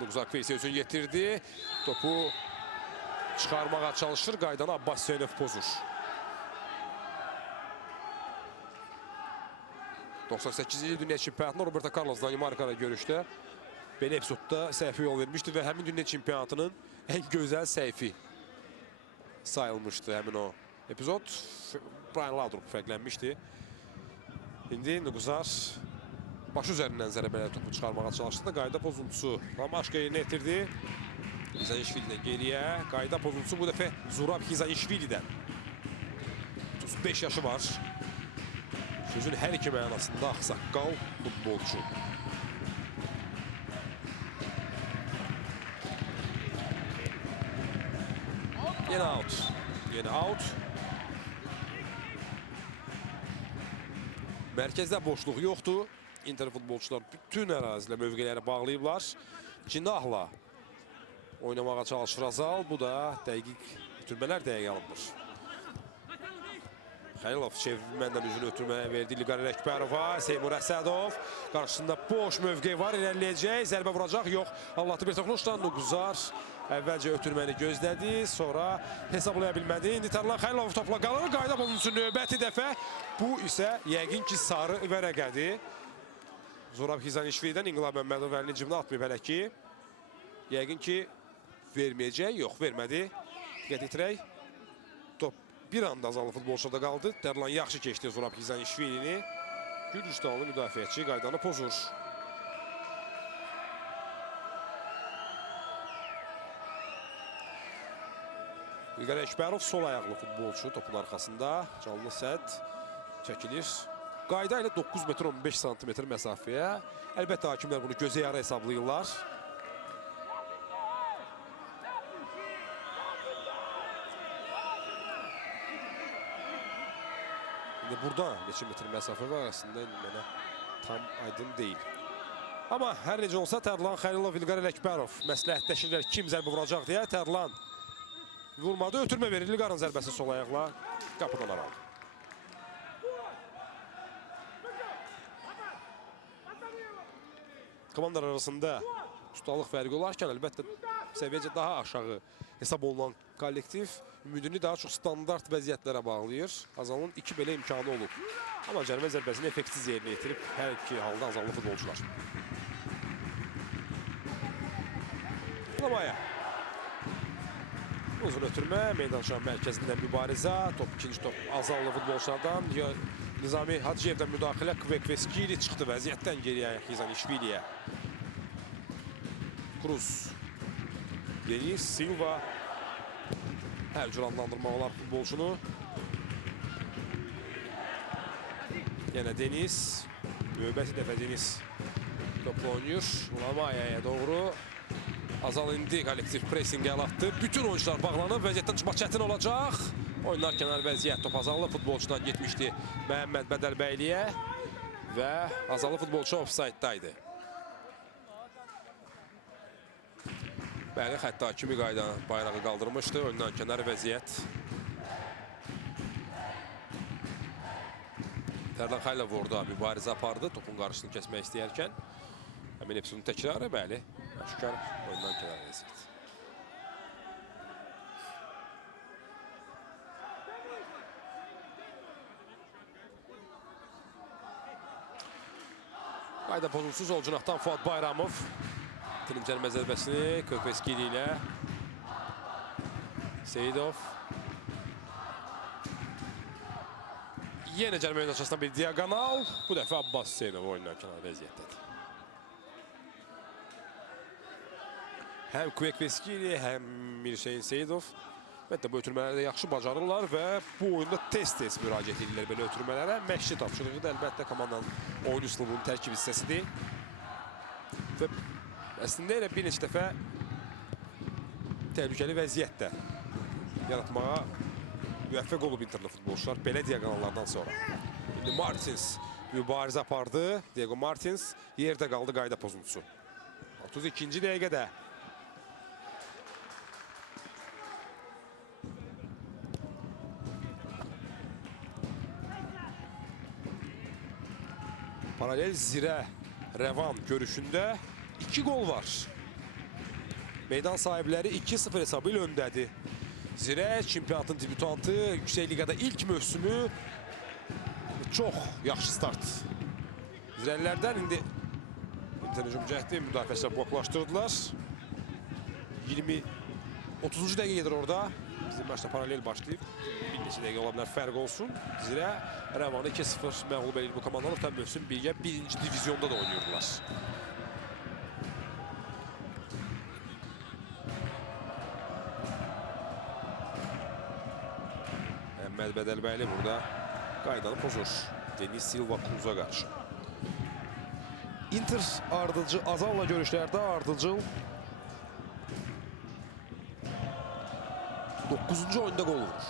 Nuqzar Kveysi özünü yetirdi, topu çıxarmağa çalışır, qaydanı Abbas Hüseynov pozur. 98-ci dünya çempionatında Roberto Carlos Danimarka'da görüşdə belə epizodda səhvi yol vermişdi və həmin dünya çempionatının ən gözəl səhvi sayılmışdı həmin o epizod. Brian Laudrup fərqlənmişdi. İndi Nuqzar baş üzərindən zərbələr topu çıxarmağa çalışdı da qayda pozuntusu Ramaşka yerinə yetirdi. Xizanishvilidən geriyə. Qayda pozuntusu bu dəfə Zurab Xizanishvilidən. 35 yaşı var. Sözün hər iki mənasında ağsaqqal futbolçu. Yenə out. Yenə out. Mərkəzdə boşluq yoxdur. Inter futbolçular bütün ərazilə mövqeləri bağlayıblar. Cinahla oynamağa çalışır Azal. Bu da dəqiq ötürmələr dəqiq alınmır. Xəlilov çevrilməndən üzünü ötürməyə verdi Liqari Rəkbərova. Seymur Əsədov qarşısında boş mövqe var. İlərləyəcək. Zərbə vuracaq. Yox. Allah'ta bir toxunuşdan Nuqzar əvvəlcə ötürməni gözlədi. Sonra hesablaya bilmədi. İndi Tərlan Xəlilov topla qalır. Qayda bulunsun növbəti dəfə. Bu isə yəqin ki sarı vərəqədir. Zurab Xizanishvilidən İnqilab Məmmədov əlini cibinə atmayıb hələ ki. Yəqin ki verməyəcək. Yox, vermədi. Diqqət etirək. Top bir anda Azallı futbolçuda qaldı. Tərlan yaxşı keçdi Zurab Xizanishvilini. Gürcüstanlı müdafiəçi qaydanı pozur. İlqar Əkbərov sol ayaqlı futbolçu topun arxasında. Canlı sədd çəkilir. Qayda ilə 9 metr 15 santimetr məsafəyə. Əlbəttə hakimlər bunu gözə yara hesablayırlar. Yəni burada neçə metr məsafə var əslində mənə tam aydın deyil. Amma hər necə olsa Tərlan Xəlilov, İlqar Ələkbərov məsləhətləşirlər kim zərbə vuracaq deyə. Tərlan vurmadı, ötürmə verir. İlqarın zərbəsi sol ayaqla qapıdan aralı. Komandalar arasında tutalıq fərqi olarkən əlbəttə səviyyəcə daha aşağı hesab olunan kollektiv ümidini daha çox standart vəziyyətlərə bağlayır. Azalın 2 belə imkanı olub. Amma cərimə zərbəsini effektiv yerinə yetirib hər iki halda Azallı futbolçular. Lamaya. Uzun ötürmə, meydançanın mərkəzində mübarizə. Top ikinci top Azallı futbolçulardan. Nizami Hacıyevdən müdaxilə, Kvekveskili çıxdı vəziyyətdən geriyə Xizanişviliyə. Cruz, Denis Silva. Hər cür anlandırmaq olar futbolçunu. Yenə Denis. Növbəti dəfə Denis topla oynayır. Lamaya'ya doğru. Azal indi kollektiv pressinqə əl atdı. Bütün oyuncular bağlanıb. Vəziyyətdən çıxmaq çətin olacaq. Oyunlar kənar vəziyyət. Top Azallı futbolçudan getmişdi Məhəmməd Bədəlbəyliyə. Və Azallı futbolçu ofsayddaydı. Bəli, hətta kimi qayda bayrağı qaldırmışdı. Oyundan kənar vəziyyət. Tərlan Xəlilov orada mübarizə apardı. Topun qarşısını kəsmək istəyərkən. Həmin episodun təkrarı, bəli. Aşkar oyundan kənar vəziyyət. Qayda pozulsuz olcunaqdan Fuad Bayramov. İtirim cərimə zərbəsini Kvekveskili ilə Seyidov. Yenə cərimə meydançasından bir diagonal. Bu dəfə Abbas Hüseynov oyundan kənar vəziyyətdədir. Həm Kvekveskili, həm Mirşeyin Seyidov. Hətta bu ötürmələri də yaxşı bacarırlar və bu oyunda tez-tez müraciət edirlər belə ötürmələrə. Məşqçi tapşırığı da əlbəttə komandanın oyun üslubunun tərkib hissəsidir. Və əslində elə bir neçə dəfə təhlükəli vəziyyətdə yaratmağa müvəffəq olub Interli futbolçular belə diagonallardan sonra. İndi Martins mübarizə apardı. Diego Martins yerdə qaldı qayda pozuntusu. 32-ci dəqiqədə. Paralel Zirə Rəvan görüşündə 2 gol var. Meydan sahibləri 2-0 hesabı ilə öndədir. Zirə çempionatın debütantı, yüksək liqada ilk mövsümü çox yaxşı start. Zirəlilərdən indi hücum cəhdi müdafiəçilər bloklaşdırdılar. 30-cu dəqiqə gedir orada. Bizim maçda paralel başlayıb. Bir neçə dəqiqə ola bilər fərq olsun. Zirə Rəvanı 2-0 məğlub edir bu komandalar. Tam mövsüm birgə birinci divizyonda da oynayırdılar. Məhəmməd Bədəlbəyli burada qaydanı pozur. Denis Silva Cruz'a qarşı. Inter ardıcı Azal'la görüşlərdə ardıcıl 9-cu oyunda gol vurur.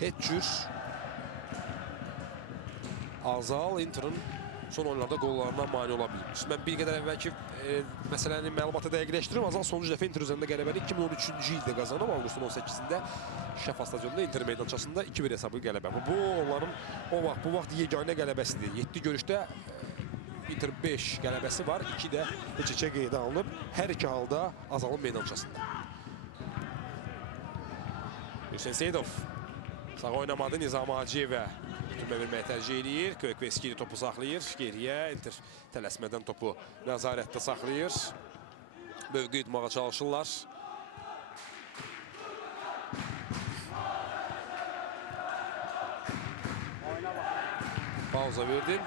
Heç cür Azal Inter'in son oyunlarda qollarına mani ola bilmiş. Mən bir qədər əvvəlki məsələnin məlumatı dəqiqləşdirim. Azal sonuncu dəfə Inter üzərində qələbəni 2013-cü ildə qazanıb. Avqustun 18-də Şəfa stadionunda Inter meydançasında 2-1 hesablı qələbə. Bu onların bu vaxt yeganə qələbəsidir. 7 görüşdə Inter 5 qələbəsi var. 2 də heç-heçə qeydə alınıb. Hər iki halda Azalın meydançasında. Hüseyin Seyidov sağ oynamadı. Nizami Hacıyevə tümə verməyə tərcih edir. Kvekveskili topu saxlayır. Geriyə Inter tələsmədən topu nəzarətdə saxlayır. Mövqe tutmağa çalışırlar. Pauza verdim.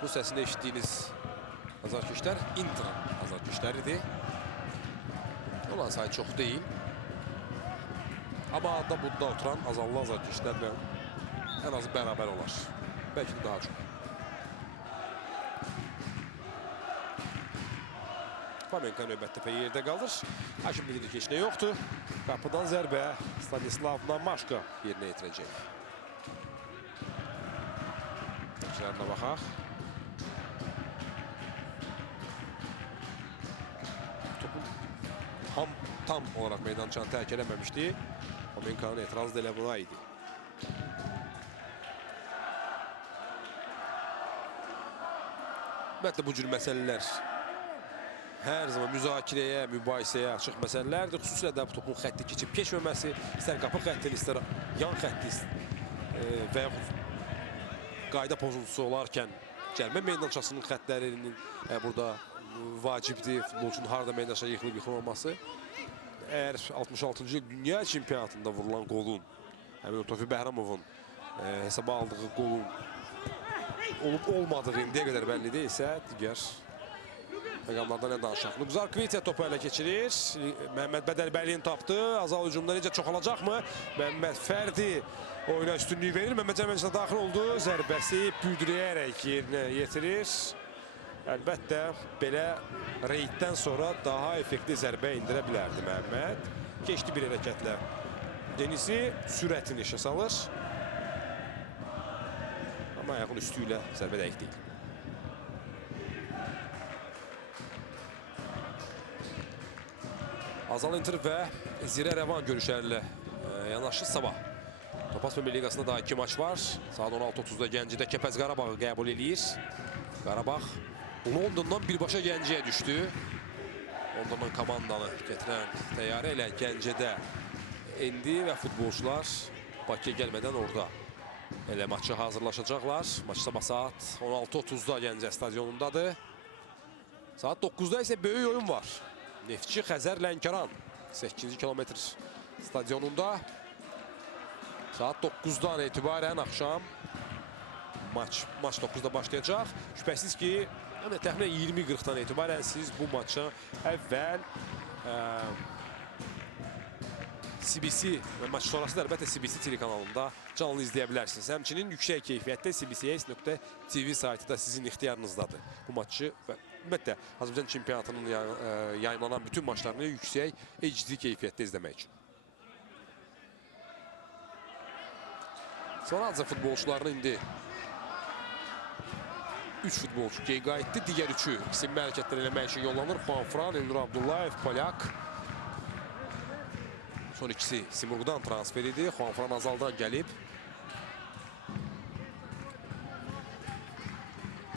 Bu səsində eşitdiyiniz azarkeşlər Inter'in azarkeşləridir. Olan sayı çox deyil. Amma adda bunda oturan Azallı azarkeşlərlə ən azı bərabər olar. Bəlkə də daha çox. Fomenko növbət təpə yerdə qalır. Hakim bilir ki, heç nə yoxdur. Qapıdan zərbə Stanislavla Maşka yerinə yetirəcək. Təkrarına baxaq. Topun tam olaraq meydançanı tərk eləməmişdi. Fomenko'nun etirazı da elə buna idi. Əlbəttə bu cür məsələlər hər zaman müzakirəyə, mübahisəyə açıq məsələlərdir. Xüsusilə də bu topun xətti keçib keçməməsi, istər qapı xətti, istər yan xətti və yaxud qayda pozuntusu olarkən cərimə meydançasının xəttlərinin burada vacibdir. Futbolçunun harada meydançaya yıxılıb yıxılmaması. Əgər 66-cı il dünya çempionatında vurulan qolun, həmin Tofiq Bəhramovun hesaba aldığı qolun olub-olmadığı indiyə qədər bəlli deyilsə, digər məqamlardan nə danışaq. Lugzar Kvitya topu ələ keçirir. Məhəmməd Bədəlbəylini tapdı. Azal hücumda necə çoxalacaqmı? Məhəmməd Fərdi oyuna üstünlüyü verir. Məhəmməd Cəməlicinə daxil oldu. Zərbəsi büdrəyərək yerinə yetirir. Əlbəttə, belə reyddən sonra daha effektiv zərbə indirə bilərdi Məhəmməd. Keçdi bir hərəkətlə. Denisi sürətini işə salır. Amma ayağın üstü ilə zərbə dəqiq deyil. Azal Inter və Zirə Rəvan görüşərlə yanaşı sabah. Topaz Milli Liqasında daha 2 maç var. Saat 16:30-da Gəncədə Kəpəz Qarabağı qəbul edir. Qarabağ Londondan birbaşa Gəncəyə düşdü. Londondan komandanı gətirən təyyarə ilə Gəncədə indi və futbolçular Bakıya gəlmədən orada elə maçı hazırlaşacaqlar. Maç sabah saat 16:30-da Gəncə stadionundadır. Saat 9-da isə böyük oyun var. Neftçi Xəzər Lənkəran 8-ci kilometr stadionunda. Saat 9-dan etibarən axşam maç 9-da başlayacaq. Şübhəsiz ki, təxminən 20:40-dan etibarən siz bu maça əvvəl CBC və maç sonrası da əlbəttə CBC telekanalında canlı izləyə bilərsiniz. Həmçinin yüksək keyfiyyətdə cbcs.tv saytı da sizin ixtiyarınızdadır. Bu maçı və əlbəttə Azərbaycan çempionatının yayınlanan bütün maçlarını yüksək HD keyfiyyətdə izləmək üçün. Sonra Azər futbolçularını indi 3 futbolçu qayıtdı. Digər 3-ü isimli hərəkətlər eləmək üçün yollanır. Juanfran, Elnur Abdullayev, Polyak. Son ikisi Simurqdan transfer idi. Juanfran Azaldan gəlib.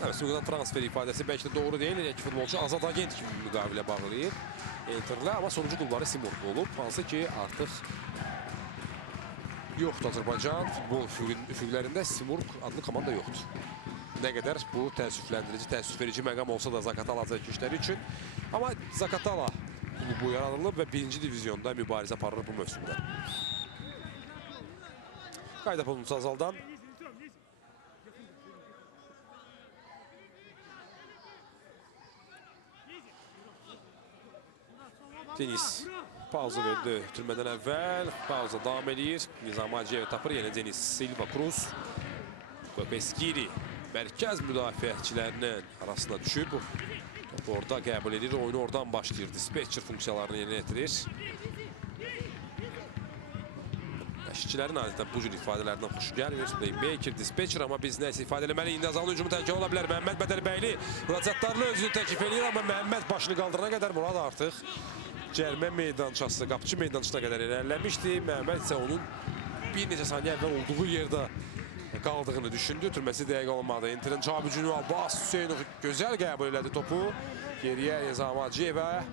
Evet, Simurqdan transfer ifadəsi bəlkə də doğru deyil. Elə ki, futbolçu Azad Agent kimi müqavilə bağlayıb Interlə. Amma sonuncu qulları Simurq olub. Hansı ki, artıq yoxdur Azərbaycan futbol üfüqlərində Simurq adlı komanda yoxdur. Nə qədər bu təəssüfləndirici, təəssüf verici məqam olsa da Zaqatala azərkeşləri üçün. Amma Zaqatala klubu yaradılıb və 1-ci divizyonda mübarizə aparır bu mövsümdə. Qayda pozuntusu Azaldan. Deniz pauza verdi ötürmədən əvvəl. Pauza davam edir. Nizam Hacıyev tapır. Yenə Deniz Silva Cruz. Kopeskiri mərkəz müdafiəçilərinin arasına düşüb. Topu orada qəbul edir. Oyunu oradan başlayır. Dispatcher funksiyalarını yerinə yetirir. Təşkilçilərin adətən bu cür ifadələrdən xoşu gəlmir. Playmaker, dispatcher, amma biz nəsə ifadə eləməli. İndi Azalın hücumu təhlükə ola bilər. Məhəmməd Bədəlbəyli müraciətdarlı özünü təklif edir, amma Məhəmməd başını qaldırana qədər Murad artıq cərimə meydançası, qapıcı meydançasına qədər irəliləmişdi. Məhəmməd isə onun bir neçə saniyə əvvəl olduğu yerdə qaldığını düşündü. Türməsi dəqiq olmadı. Interin Cabücünü Abbas Hüseynov gözəl qəbul elədi topu. Geriyə Nizam Hacıyevə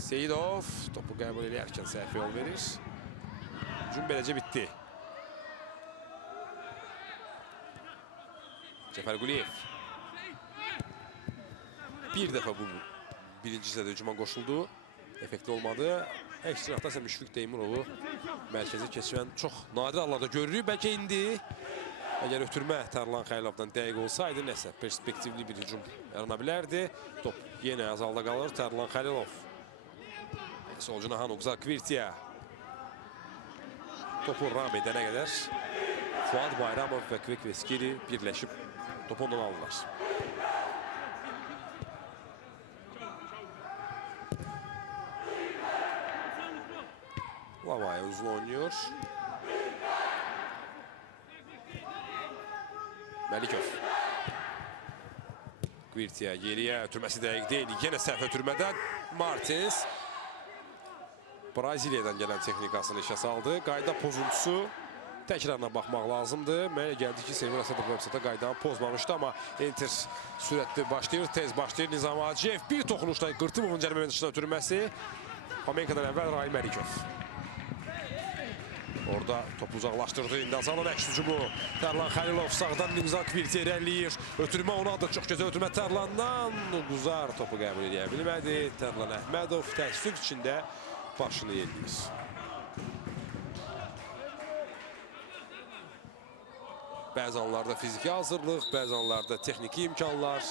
Seyidov topu qəbul edərkən səhv yol verir. Hücum beləcə bitdi. Cəfər Quliyev bir dəfə bu birinci hissədə hücuma qoşuldu. Effektiv olmadı. Ekstra isə Müşfiq Teymurovu mərkəzi keçirən çox nadir hallarda görürük. Bəlkə indi əgər ötürmə Tərlan Xəlilovdan dəqiq olsaydı nəsə perspektivli bir hücum yarana bilərdi. Top yenə Azalda qalır. Tərlan Xəlilov. Solcuna Hanugzar Kvirtiya. Topu ram edənə qədər Fuad Bayramov və Kvik Veskiri birləşib topu ondan alırlar. Lamaya uzun oynuyor. Məlikov. Qvirtiyə geriyə ötürməsi dəqiq deyil. Yenə səhv ötürmədən Martins Braziliyadan gələn texnikasını işə saldı. Qayda pozuntusu təkrarına baxmaq lazımdır. Mənə gəldi ki, Sevil Asadov websaytda qaydanı pozmamışdı, amma Inter sürətli başlayır, tez başlayır. Nizam Hacıyev bir toxunuşda Qırtımovun cərimə dışına ötürməsi. Pamenkadan əvvəl Rahim Məlikov. Orada topu uzaqlaşdırdı. İndi Azalın əks hücumu. Tərlan Xəlilov sağdan Nimzan Qvirtiyə irəliləyir. Ötürmə ona da çox gözəl ötürmə Tərlandan. Quzar topu qəbul edə bilmədi. Tərlan Əhmədov təəssüf içində başını yelləyir. Bəzi anlarda fiziki hazırlıq, bəzi anlarda texniki imkanlar,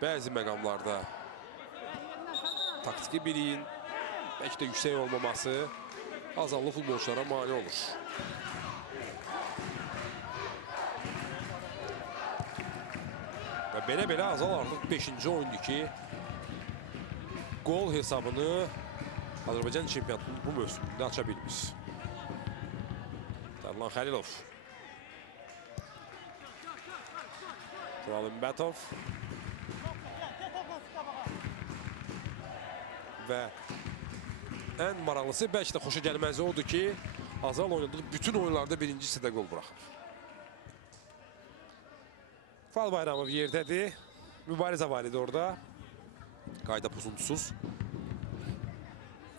bəzi məqamlarda taktiki biliyin, bəlkə də yüksək olmaması azallı futbolçulara mane olur. Və belə-belə Azal artıq 5-ci oyundur ki, gol hesabını Azərbaycan çempionatının bu mövsümündə aça bilmiş. Tərlan Xəlilov. Tural Ümbətov. Və ən maraqlısı, bəlkə də xoşa gəlməzi odur ki, Azal oynadığı bütün oyunlarda birinci hissədə gol buraxır. Fal Bayramov yerdədir. Mübarizə var idi orada. Qayda pozuntusuz.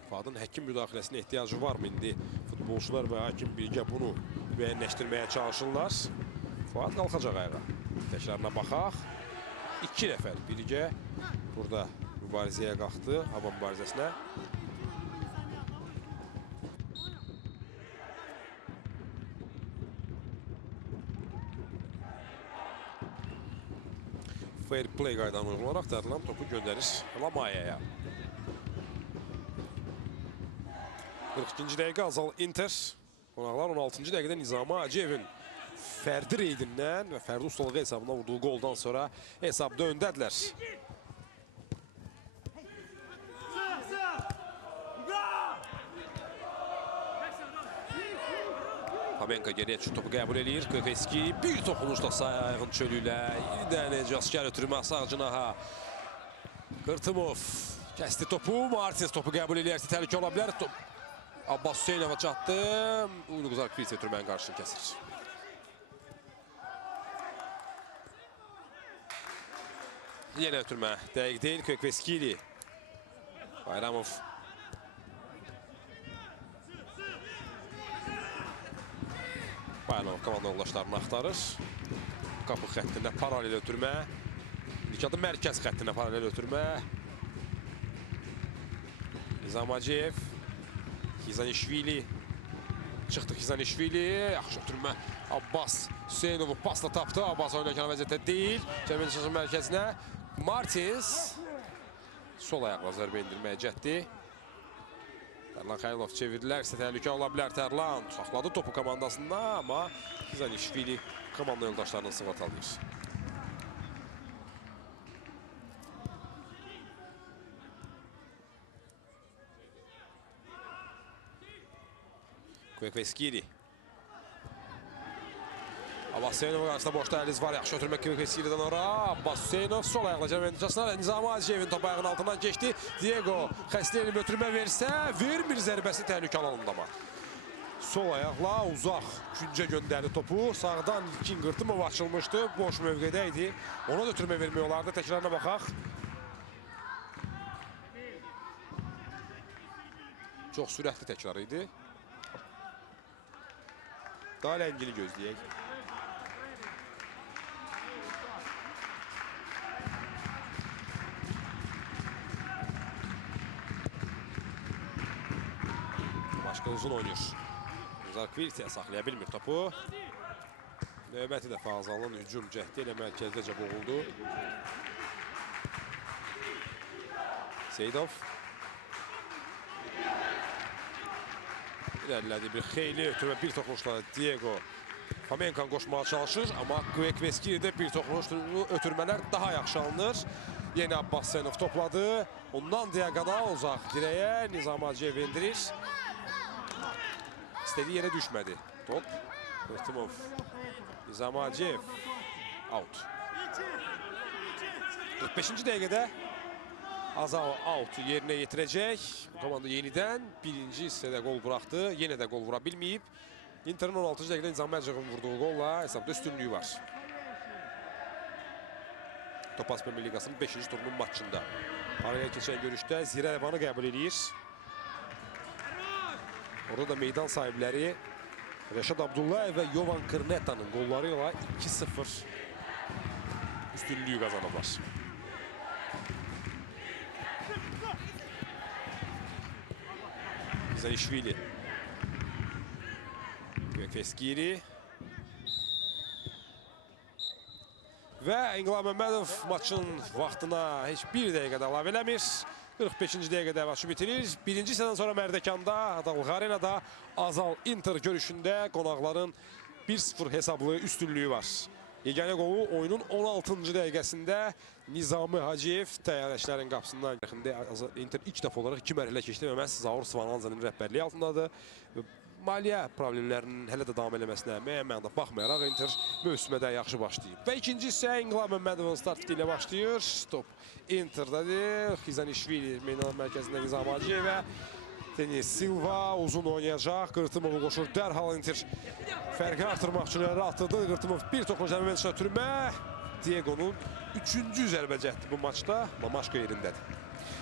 Fuadın həkim müdaxiləsinə ehtiyacı varmı indi? Futbolçular və hakim birgə bunu müəyyənləşdirməyə çalışırlar. Fuad qalxacaq ayağa. Təkrarına baxaq. 2 nəfər birgə burada mübarizəyə qalxdı, hava mübarizəsinə. Fair play qaydanı uyğularaq Tərlan topu göndərir Lamayaya. 42-ci dəqiqə Azal Inter. Qonaqlar 16-cı dəqiqədə Nizami Hacıyevin fərdi reydindən və fərdi ustalığı hesabına vurduğu goldan sonra hesabda öndədirlər. Pamenka geriyə çıxıb topu qəbul edir. Qıqeski bir toxunuşda sağ ayağın çölü ilə yenidən Ecazkar ötürmə sağ cinaha. Qırtımov kəsdi topu. Martins topu qəbul edirsə təhlükə ola bilər. Abbas Hüseynova çatdı. Uyğuzar Qvirtiyə ötürmənin qarşısını kəsir. Yenə ötürmə dəqiq deyil. Qıqeski. Bayramov. Bayramov komanda yoldaşlarını axtarır. Qapı xəttində paralel ötürmə. İlk adı mərkəz xəttində paralel ötürmə. Nizam Hacıyev. Xizanişvili. Çıxdı Xizanişvili. Yaxşı ötürmə. Abbas Hüseynovu pasla tapdı. Abbas oynarkən vəziyyətdə deyil. Cəmiyyət şaşın mərkəzinə. Martins. Sol ayaqla zərbə indirməyə cəhdi. Tərlan Xəlilov çevirdilərsə təhlükə ola bilər. Tərlan saxladı topu komandasında, amma Xizanişvili komanda yoldaşlarını sığatalıyır. Qıqeski. Abbas Hüseynov qarşısında boşda əliz var. Yaxşı ötürmə Qıqeski'dən ora. Abbas Hüseynov sol ayaqla cəmiyyətcəsindən Nizami Hacıyevin topu ayağının altından keçdi. Diego Xəstəyevin ötürmə versə, vermir zərbəsi təhlükə alanında var. Sol ayaqla uzaq küncə göndərdi topu. Sağdan İlkin Qırtımov açılmışdı. Boş mövqedə idi. Ona da ötürmə vermək olardı. Təkrarına baxaq. Çox sürətli təkrar idi. Daha ləngili gözləyək. Başqa uzun oynayır. Uzaq Qvirtiyə saxlaya bilmir topu. Növbəti dəfə Azalın hücum cəhdi ilə mərkəzdəcə boğuldu. Seydov. İlerlədi bir xeyli ötürmə bir toxunuşla Diego Pamenkan qoşmağa çalışır, amma Qıqeski'də bir toxunuş ötürmələr daha yaxşı alınır. Yeni Abbas Senov topladı. Ondan diagonal uzaq direğe Nizam Hacıyev endirir. İstediği yere düşmedi. Top. Qırtımov. Nizam Hacıyev. Out. 45-ci dəqiqədə Azal out'u yerinə yetirəcək. Komanda yenidən birinci hissədə gol buraxdı. Yenə də gol vura bilməyib. Inter'in 16-cı dəqiqədə Nizam Hacıyevin vurduğu golla hesabda üstünlüyü var. Topaz Premier Liqasının 5-ci turunun maçında. Araya keçən görüşdə Zirəvanı qəbul edir. Orada da meydan sahibləri Rəşad Abdullayev və Yovan Kırneta'nın qolları ilə 2-0 üstünlüyü qazanırlar. Zanishvili. Gökveskiri. Və İnqilab Məmmədov maçın vaxtına heç bir dəqiqədə əlavə eləmir. 45-ci dəqiqədə maçı bitirir. Birinci hissədən sonra Mərdəkanda, Adalıq Arenada Azal Inter görüşündə qonaqların 1-0 hesablı üstünlüyü var. Yeganə qolu oyunun 16-cı dəqiqəsində Nizami Hacıyev təyyarəçilərin qapısından yaxında Inter ilk dəfə olaraq 2 mərhələ keçdi və məhz Zaur Svananzanın rəhbərliyi altındadır. Maliyyə problemlərinin hələ də davam eləməsinə müəyyən mənada baxmayaraq Inter mövsümə də yaxşı başlayıb. Və ikinci hissə İnqilab Məmmədovun start fiti ilə başlayır. Top Inter'dadır. Xizanishvili meydan mərkəzində Nizami Hacıyev və Denis Silva uzun oynayacaq. Qırtımovu qoşur. Dərhal Inter fərqi artırmaq üçün atıldı. Qırtımov bir toxunca momentinə türmə. Diego'nun 3-cü zərbə cəhdi bu maçda Mamaşko yerindədir.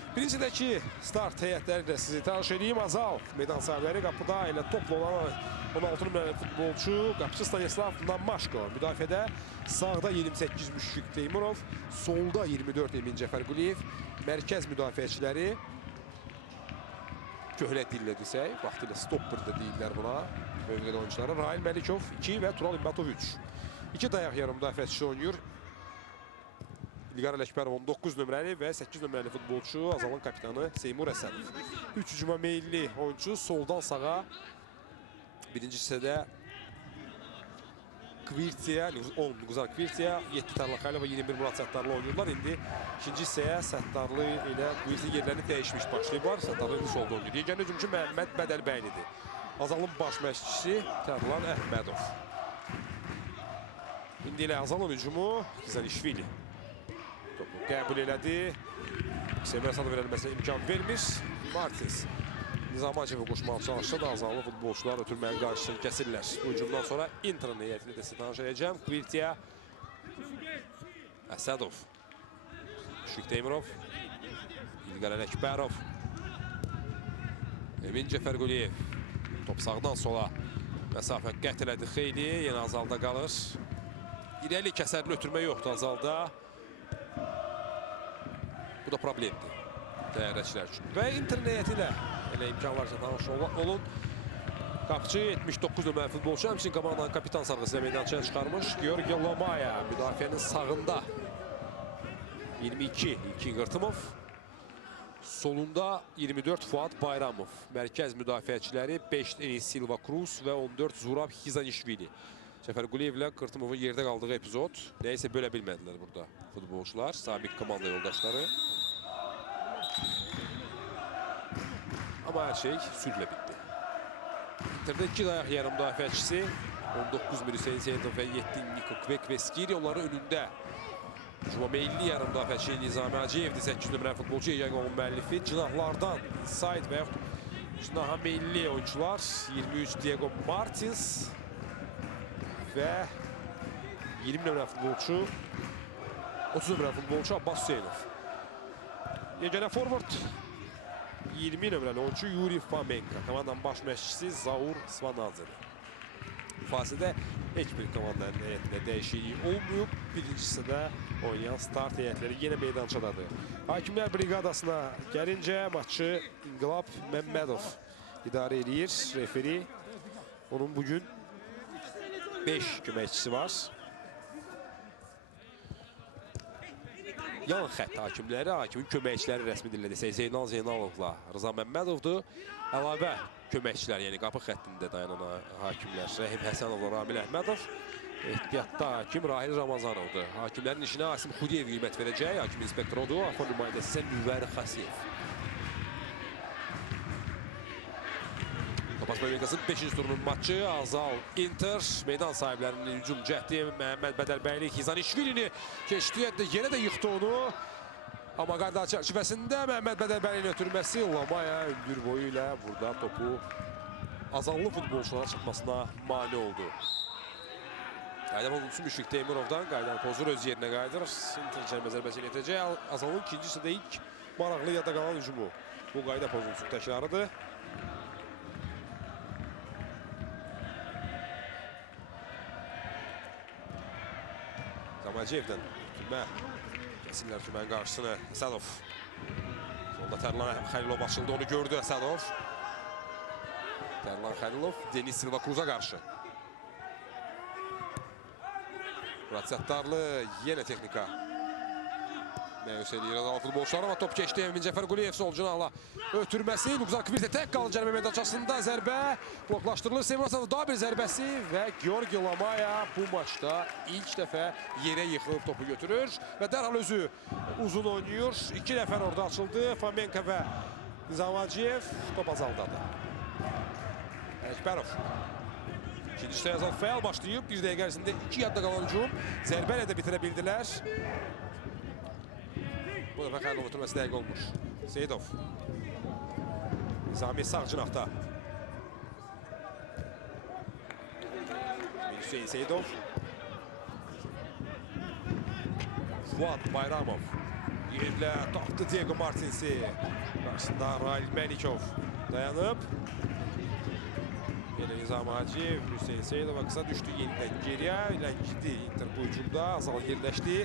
Birincidəki start heyətləri də sizi tanış edeyim. Azal meydan sahibləri qapıda ilə topla olan 16 nömrəli futbolçu qapıcı Stanislav Mamaşko. Müdafiədə sağda 28 Müşfiq Teymurov, solda 24 Emin Cəfərquliyev. Mərkəz müdafiəçiləri köhnə dillə desək, vaxtilə stopper da deyirlər buna. Mövqedə oyuncuları Rahil Məlikov 2 və Tural İmbatov 3. 2 dayaq yarım müdafiəçisi oynayır. İlqar Ələkbərov 19 nömrəli və 8 nömrəli futbolçu Azalın kapitanı Seymur Əsədov. 3 hücuma meyilli oyuncu soldan sağa. Birinci hissədə Kvirtiya, 10 Quzar Kvirtiya, 7 Tarlaxaylı və 21 Murad Səttarlı oynayırlar. İndi ikinci hissəyə Səttarlı ilə Kvirtiya yerlərini dəyişmiş başlayıblar. Səttarlı indi solda oynayır. Yeganə hücumçu Məhəmməd Bədəlbəylidir. Azalın baş məşqçisi Tərlan Əhmədov. İndi ilə Azalın hücumu Xizanishvili. Topu qəbul elədi. Semir Əsədov verilməsinə imkan vermir. Martins Nizami Hacıyevə qoşmağa çalışsa da Azallı futbolçular ötürməyin qarşısını kəsirlər. Bu hücumdan sonra Inter'ın heyətini də sizə tanış edəcəm. Kvirtiya, Əsədov, Müşfiq Teymurov, İlqar Ələkbərov, Emin Cəfərquliyev. Top sağdan sola məsafə qət elədi xeyli. Yenə Azalda qalır. İrəli kəsərli ötürmə yoxdur Azalda. Bu da problemdir təyyarəçilər üçün. Və Inter'ın heyəti ilə elə imkan varsa tanış olun. Qapıcı 79 nömrəli futbolçu, həmçinin komandanın kapitan sarğısıyla meydançaya çıxarmış Georgi Lomaya müdafiənin sağında 22 İlkin Qırtımov, solunda 24 Fuad Bayramov. Mərkəz müdafiəçiləri 5 Denis Silva Cruz və 14 Zurab Xizanishvili. Cəfərquliyev ilə Qırtımovun yerdə qaldığı epizod. Nəysə bölə bilmədilər burada futbolçular, sabiq komanda yoldaşları. Amma hər şey sülhlə bitdi. Inter'də 2 dayaq yarım müdafiəçisi 19 Hüseyin Seyidov və 7 Niko Kvekveskiri onların önündə. Hücuma meyilli yarım müdafiəçi Nizami Hacıyevdir, 8 nömrəli futbolçu Yeganqolun müəllifi. Cinahlardan Said və yaxud cinaha meyilli oyuncular 23 Diego Martins və 20 nömrəli futbolçu 30 nömrəli futbolçu Abbas Hüseynov. Yeganə forvard 20 nömrəli oyuncu Yuri Fomenko. Komandanın baş məşqçisi Zaur Svananzanı. Fasilədə heç bir komandanın heyətində dəyişiklik olmayıb. Birincisi də oynayan start heyətləri yenə meydançadadır. Hakimlər briqadasına gəlincə maçı İnqilab Məmmədov idarə edir. Referi. Onun bugün 5 köməkçisi var. Yan xətt hakimləri, hakimin köməkçiləri rəsmi dillə desək Zeynal Zeynalovla Rıza Məmmədovdur. Əlavə köməkçilər, yəni qapı xəttində dayanan hakimlər Rəhim Həsənovla Ramil Əhmədov Ehtiyatda hakim Rahil Ramazanovdur. Hakimlərin işinə Asim Xudiyev qiymət verəcək. Hakim inspektorudur. AFA nümayəndəsi isə Müvər Xasiyev. Topasma Liqasının 5-ci turunun maçı. Azal Inter. Meydan sahiblərinin hücum cəhdi. Məhəmməd Bədəlbəyli Xizanişvilini keçdi. Yenə də yıxdı onu. Amma qayda çərçivəsində Məhəmməd Bədəlbəylinin ötürməsi Lamaya ömür boyu ilə burada topu azallı futbolçulara çıxmasına mane oldu. Qayda pozuntusu Müşfiq Teymurovdan. Qaydanı pozur, öz yerinə qaydır. Inter cərimə zərbəsi yetirəcək. Azalın ikincisi də ilk maraqlı yadda qalan hücumu. Bu qayda pozuntusu təkrarıdır. Zamaciyevdən tümə kəsillər tümənin qarşısını. Əsədov. Sonda Tərlan Xəlilov açıldı, onu gördü Əsədov. Tərlan Xəlilov Denis Silva Cruz'a qarşı. Murat Səttarlı yenə texnika. Məyus eləyir Azal futbolçular, amma top keçdi. Emin Cəfər Quliyev sol cinahla ötürməsi. Luqzar Kvirtə tək qalın cərimə meydançasında zərbə bloklaşdırılır. Seymurasov daha bir zərbəsi və Georgi Lamaya bu maçda ilk dəfə yerə yıxılıb topu götürür və dərhal özü uzun oynayır. 2 nəfər orada açıldı. Fomenko və Nizamacıyev top Azaldadır. Əkbərov. İkinci üstə Azal fəal başlayıb. Bir dəqiqə ərzində 2 yadda qalan hücum. Zərbə ilə də bitirə bildilər. Bu dəfə Xəlilov ötürməsi dəqiq olmuş. Seyidov. Nizami sağ cinahda. Hüseyin Seyidov. Fuad Bayramov. Yerlə taxtı Diego Martinsi. Qarşısında Rahil Məlikov dayanıb. Yenə Nizami Hacıyev, Hüseyin Seyidova qısa düşdü yenidən geriyə. Ləngidi Inter bu hücumda. Azal yerləşdi.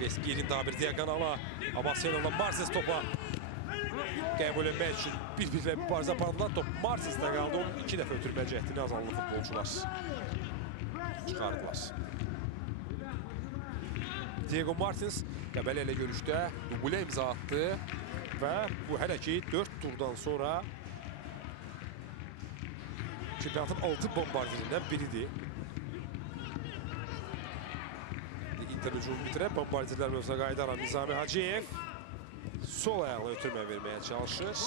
Veskiyerin daha bir diagonala. Abasyanov'la Martins topa qəbul etmək üçün bir-birlə mübarizə apardılar. Top Martins'də qaldı. Onun 2 dəfə ötürmə cəhdini Azallı futbolçular çıxardılar. Diego Martins Qəbələ ilə görüşdə dublə imza attı və bu hələ ki 4 turdan sonra çempionatın 6 bombardirindən biridir. Inter hücumu bitirə, bombardirlər mövzuna qaydaran Nizami Hacıyev sol ayaqla ötürmə verməyə çalışır.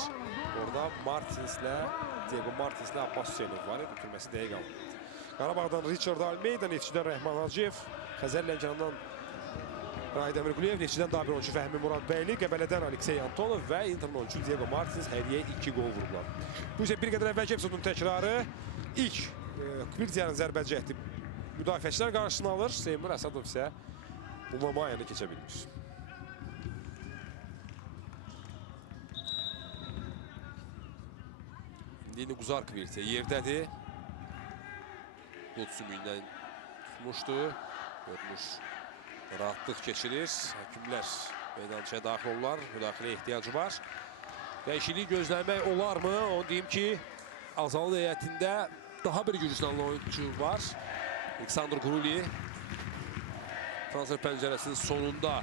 Orada Diego Martins'lə Abbas Hüseynov var. Ötürməsi dəqiq aldı. Qarabağdan Richard Almeida, Neftçidən Rəhman Hacıyev, Xəzər Lənkərandan Raydəmir Quliyev, Neftçidən daha bir oyuncu Fəhmi Murad Bəyli, Qəbələdən Aleksey Antonov və Inter'in oyuncu Diego Martins həriyə 2 qol vurdular. Bu isə bir qədər əvvəlki epizodun təkrarı. İlk Kvirtiyanın zərbə cəhdi müdafiəçilər qarşısını alır. Seymur Əsədov isə Lamayanı keçə bilmir. İndi Quzar Kvirtiya yerdədir. Qod sümüyündən tutmuşdu. Görmüş rahatlıq keçirir. Həkimlər meydançaya daxil olurlar. Müdaxiləyə ehtiyacı var. Dəyişiklik gözləmək olarmı? Onu deyim ki, Azallı heyətində daha bir Gürcistanlı oyuncu var. Aleksandr Guruli. Transfer pəncərəsinin sonunda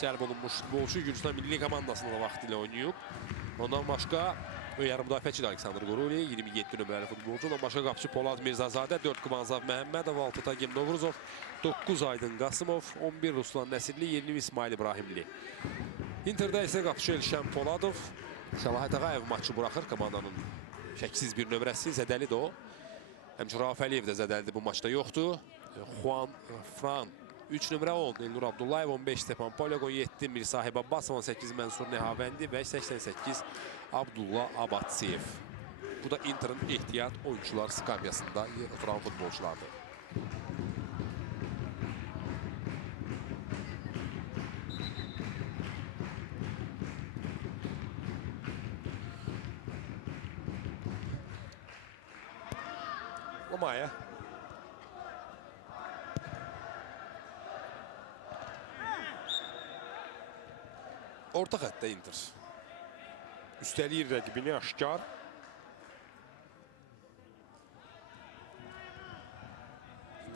cəlb olunmuş futbolçu Gürcistan milli komandasında da vaxtilə oynayıb. Ondan başqa yarım müdafiəçi də Aleksandr Guruli, 27 nömrəli futbolcu. Ondan başqa qapıcı Polad Mirzazadə, 4 Qıvanzav Məhəmmədov, 6 Tagim Novruzov, 9 Aydın Qasımov, 11 Ruslan Nəsirli, 20 İsmail İbrahimli. Interdə isə qapıcı Elşən Poladov, Şəlahət Ağayev maçı buraxır. Komandanın şəksiz bir nömrəsi, zədəlidir o. Həmçin Rauf Əliyev də zədəlidir, bu maçda yoxdur. Juan Fran 3 nömrə 10, Elnur Abdullayev, 15 Stepan Polyag, 17 Mir Sahib Abbas, 18 Mənsur Nehavəndi və 88 Abdullah Abatseyev. Bu da Inter'in ehtiyat oyuncular skavyasında oturan futbolçulardır. Lamaya. Orta xəttə Inter. Üstəliyir rəqibini aşkar.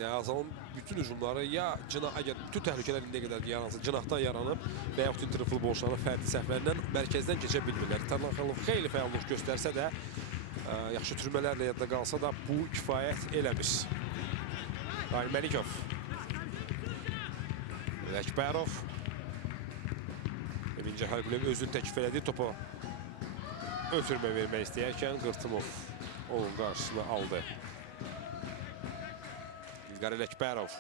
Azalın bütün hücumları ya əgər bütün təhlükələr indiyə qədər cinahdan yaranıb və yaxud Inter futbolçularının fərdi səhvlərindən mərkəzdən keçə bilmirlər. Tərlan Xəlilov xeyli fəallıq göstərsə də yaxşı türmələrlə yadda qalsa da bu kifayət eləmir. Rahil Məlikov. Əkbərov. Emin Cəfərquliyev özünü təklif elədi. Topu ötürmə vermək istəyərkən Qırtımov onun qarşısını aldı. İlqaril Əkbərov.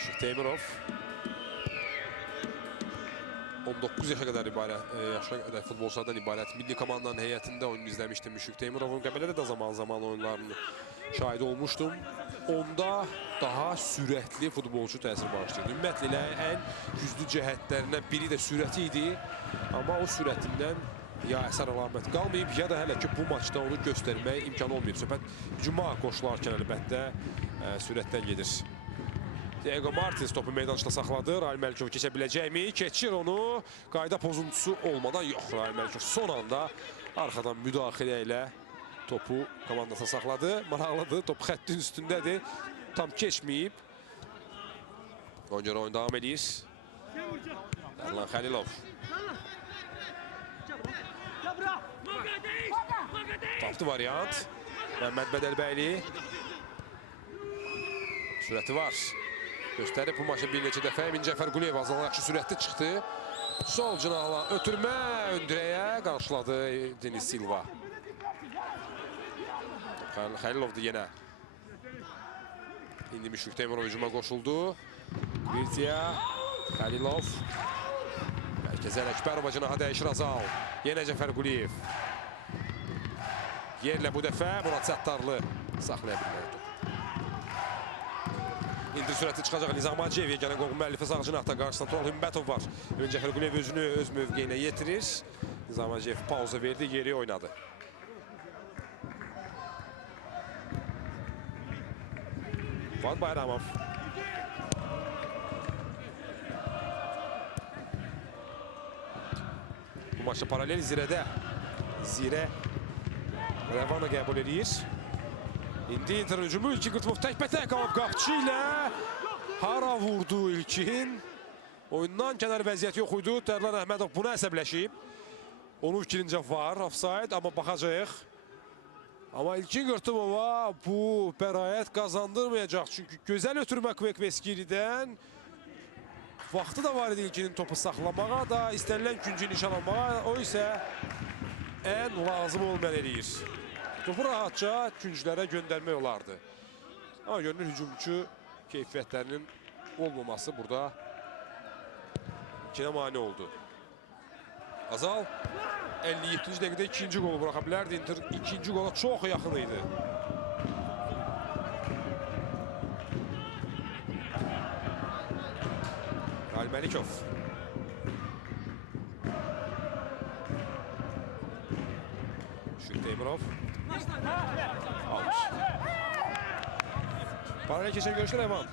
Işıq Teymurov. 19 yaşa qədər futbolçulardan ibarət milli komandanın heyətində oyunu izləmişdim Müşfiq Teymurovun. Qəbələdə də zaman oyunlarının şahidi olmuşdum. Onda daha sürətli futbolçu təsir bağışlayırdı. Ümumiyyətlə ən güclü cəhətlərindən biri də sürəti idi. Amma o sürətindən ya əsər əlamət qalmayıb, ya da hələ ki bu maçda onu göstərməyə imkan olmayıb. Söhbət cuma qoşularkən əlbəttə sürətdən gedir. Diego Martins topu meydançıda saxladı. Rahil Məlikov keçə biləcəkmi? Keçir onu. Qayda pozuntusu olmadan yox. Rahil Məlikov son anda arxadan müdaxilə ilə topu komandasına saxladı. Maraqlıdır. Top xəttin üstündədir. Tam keçməyib. Oyuncular oyun davam edir. Erlan Xəlilov. Tapdı variant. Məhəmməd Bədəlbəyli. Sürəti var. Göstərib bu maçı bir neçə dəfə. Emin Cəfərquliyev azdan yaxşı sürətli çıxdı. Sol cinahla ötürmə öndürəyə qarşıladı Denis Silva. Xəlilovdur yenə. İndi Müşfiq Teymurov hücuma qoşuldu. Birtiya, Xəlilov. Mərkəzə Əkbərova cinaha dəyişir Azal. Yenə Cəfərquliyev. Yerlə bu dəfə Murad Səttarlı saxlaya bilməkdir. İndi sürətli çıxacaq Nizam Hacıyev. Yeganə qolun müəllifi sağ cinahda qarşısında Tural Hümbətov var. Emin Cəfərquliyev özünü öz mövqeyinə yetirir. Nizam Hacıyev pauza verdi, geri oynadı. Fuad Bayramov. Bu maçda paralel Zirədə. Zirə Rəvana qəbul edir. İndi Inter hücumu İlkin Qırtımov təkbətək qalıb qapçı ilə hara vurdu İlkin. Oyundan kənar vəziyyət yox idi. Tərlan Əhmədov buna əsəbləşib. Onun fikrincə var, offside, amma baxacaq. Amma İlkin Qırtımova bu bəraət qazandırmayacaq. Çünki gözəl ötürmə Kvekveskiridən. Vaxtı da var idi İlkinin topu saxlamağa da, istənilən küncü nişan almağa. O isə ən lazım olmayan eləyir. Topu rahatca künclərə göndərmək olardı. Amma görünür hücumçu keyfiyyətlərinin olmaması burada İlkinə mane oldu. Azal 57-ci dəqiqədə ikinci qolu buraxa bilərdi. Inter ikinci qola çox yaxın idi. Rahil Məlikov. Müşfiq Teymurov. Alır. Paralel keçən görüşlər Evan.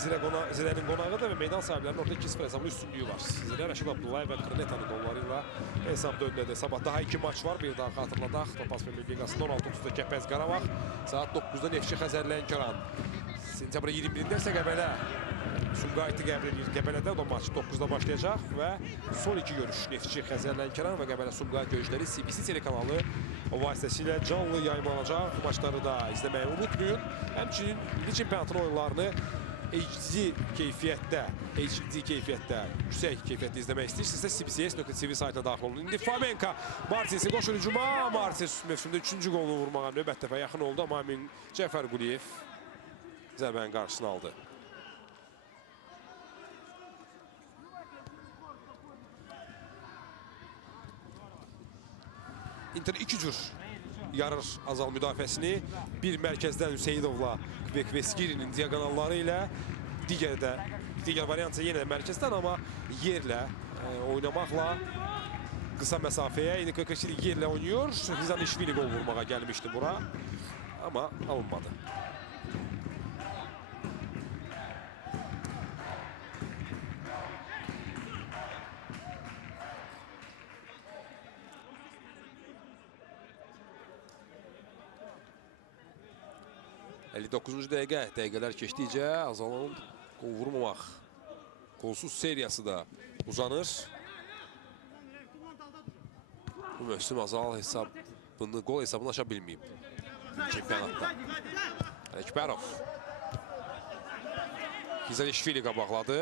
Zirənin qonağıdır və meydan sahiblərinin orada 2-0 hesablı üstünlüyü var. Zirə Rəşid Abdullayev və Kırnetanın qolları ilə hesabda öndədir. Sabah daha 2 maç var. Bir daha xatırladaq. Topaz Premier Liqasında 16-30'da Kəpəz Qarabağ. Saat 9'da Neftçi Xəzər Lənkəran. Sentyabrın 21'də isə Qəbələ Sumqayıtı qəbul edir. Qəbələdə o maç 9'da başlayacaq və son 2 görüş Neftçi Xəzər Lənkəran və Qəbələ Sumqayıt görüşləri CBC telekanalı o vasitəsilə canlı yayımlanacaq. Bu maçları da izləməyi unutmayın. Həmçinin milli çempionatın oyunlarını HD keyfiyyətdə, yüksək keyfiyyətdə izləmək istəyirsinizsə cbcs.tv saytına daxil olun. İndi Flamenka Martinsi qoşur hücuma. Martins mövsümdə 3-cü qolunu vurmağa növbət dəfə yaxın oldu. Amma Emin Cəfərquliyev zərbənin qarşısını aldı. Inter 2 cür yarır Azal müdafiəsini. Bir mərkəzdən Hüseynovla Kvekveskirinin diagonalları ilə digər variantsa yenə mərkəzdən, amma yerlə oynamaqla qısa məsafəyə. İndi Kvekveskiri yerlə oynuyor. Rizanişvili qol vurmağa gəlmişdi bura, amma alınmadı. Dəqiqələr keçdikcə Azalın qol vurmamaq, qolsuz seriyası da uzanır. Bu mövsüm Azal hesabını, gol hesabını aşa bilməyim. Çempionatda. Əkbərov. Xizəlişvili qabaqladı.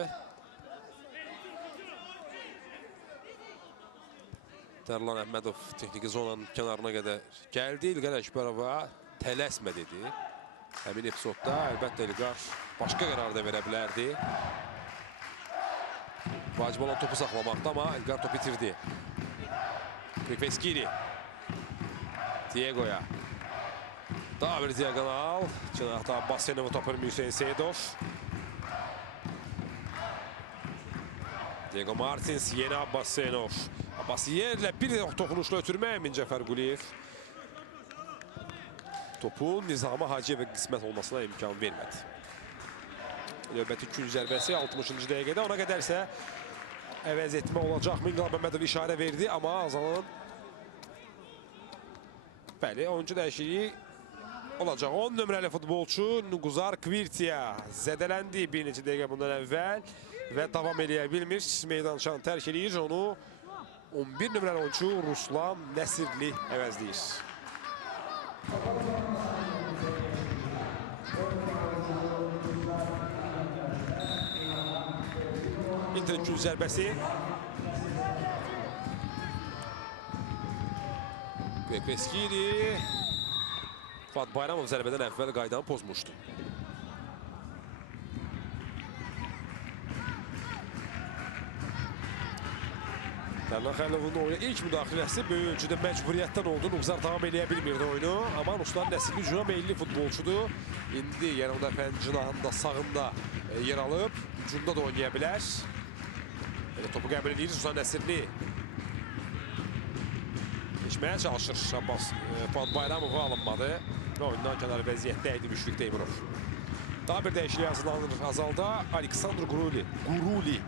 Tərlan Əhmədov texniki zonanın kənarına qədər gəldi. İlqar Əkbərova tələsmə dedi. Həmin epizodda əlbəttə İlqar başqa qərar da verə bilərdi. Vacib olan topu saxlamaqda, amma İlqar topu itirdi. Kvekveskiri. Diego'ya. Daha bir diagonal. Cinahda Abbasenov'u topur Hüseyin Seyidov. Diego Martins, yeni Abbasenov. Abbasiyerlə bir toxunuşla ötürmək Emin Cəfər Quliyev. Topun Nizami Hacıyevə qismət olmasına imkan vermədi. Növbəti 2. zərbəsi 60-cı dəqiqədə. Ona qədərsə əvəz etmə olacaq. İlqar Məmmədov işarə verdi, amma Azalın bəli, oyuncu dəyişikliyi olacaq. 10 nömrəli futbolçu Nuguzar Kvirtiya zədələndi bir neçə dəqiqə bundan əvvəl və davam edə bilmir. Meydançanı tərk edir. Onu 11 nömrəli oyuncu Ruslan Nəsirli əvəzləyir. Interin 3. zərbəsi. Kvekveskiri. Fuad Bayramov zərbədən əvvəl qaydanı pozmuşdu. Tərlan Xəlilovun oyuna ilk müdaxiləsi böyük ölçüdə məcburiyyətdən oldu. Nuguzar davam edə bilmirdi oyunu. Amma Ruslan Nəsirli hücuma meyilli futbolçudur. İndi yəni o dəfənin cinahında, sağında yer alıb. Hücumda da oynaya bilər. Topu qəbul edir Ruslan Nəsirli. Geçməyə çalışır Abbas. Fuad Bayramov'a alınmadı. Və oyundan kənar vəziyyətdə idi Müşfiq Teymurov. Daha bir dəyişikliyə hazırlanır Azalda. Aleksandr Guruli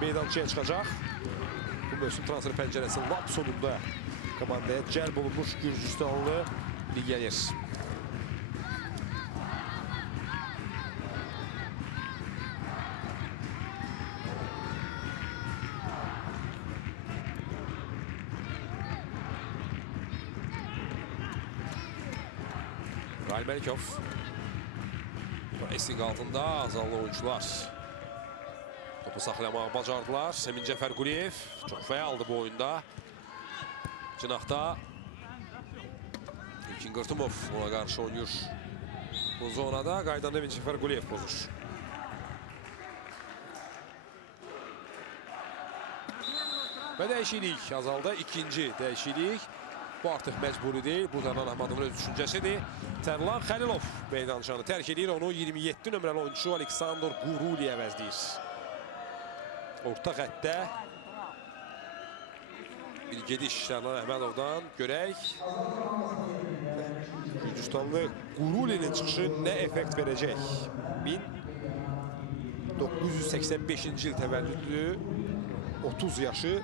meydançaya çıxacaq. Bu mövsüm transfer pəncərəsinin lap sonunda komandaya cəlb olunmuş Gürcüstanlı legioner. Rahil Məlikov. Pressing altında Azallı oyuncular. Topu saxlamağı bacardılar. Emin Cəfər Quliyev çox fəaldı bu oyunda. Cinahda İlkin Qırtımov ona qarşı oynayır. Bu zonada qaydanda Emin Cəfər Quliyev pozur. Və dəyişiklik Azalda ikinci dəyişiklik. Bu artıq məcburi deyil. Bu Tərlan Əhmədovun öz düşüncəsidir. Tərlan Xəlilov meydançanı tərk edir. Onu 27 nömrəli oyuncu Aleksandr Guruli əvəzləyir. Orta xəttdə bir gediş Tərlan Əhmədovdan görək. Gürcüstanlı Gurulinin çıxışı nə effekt verəcək? 1985-ci il təvəllüdlü 30 yaşı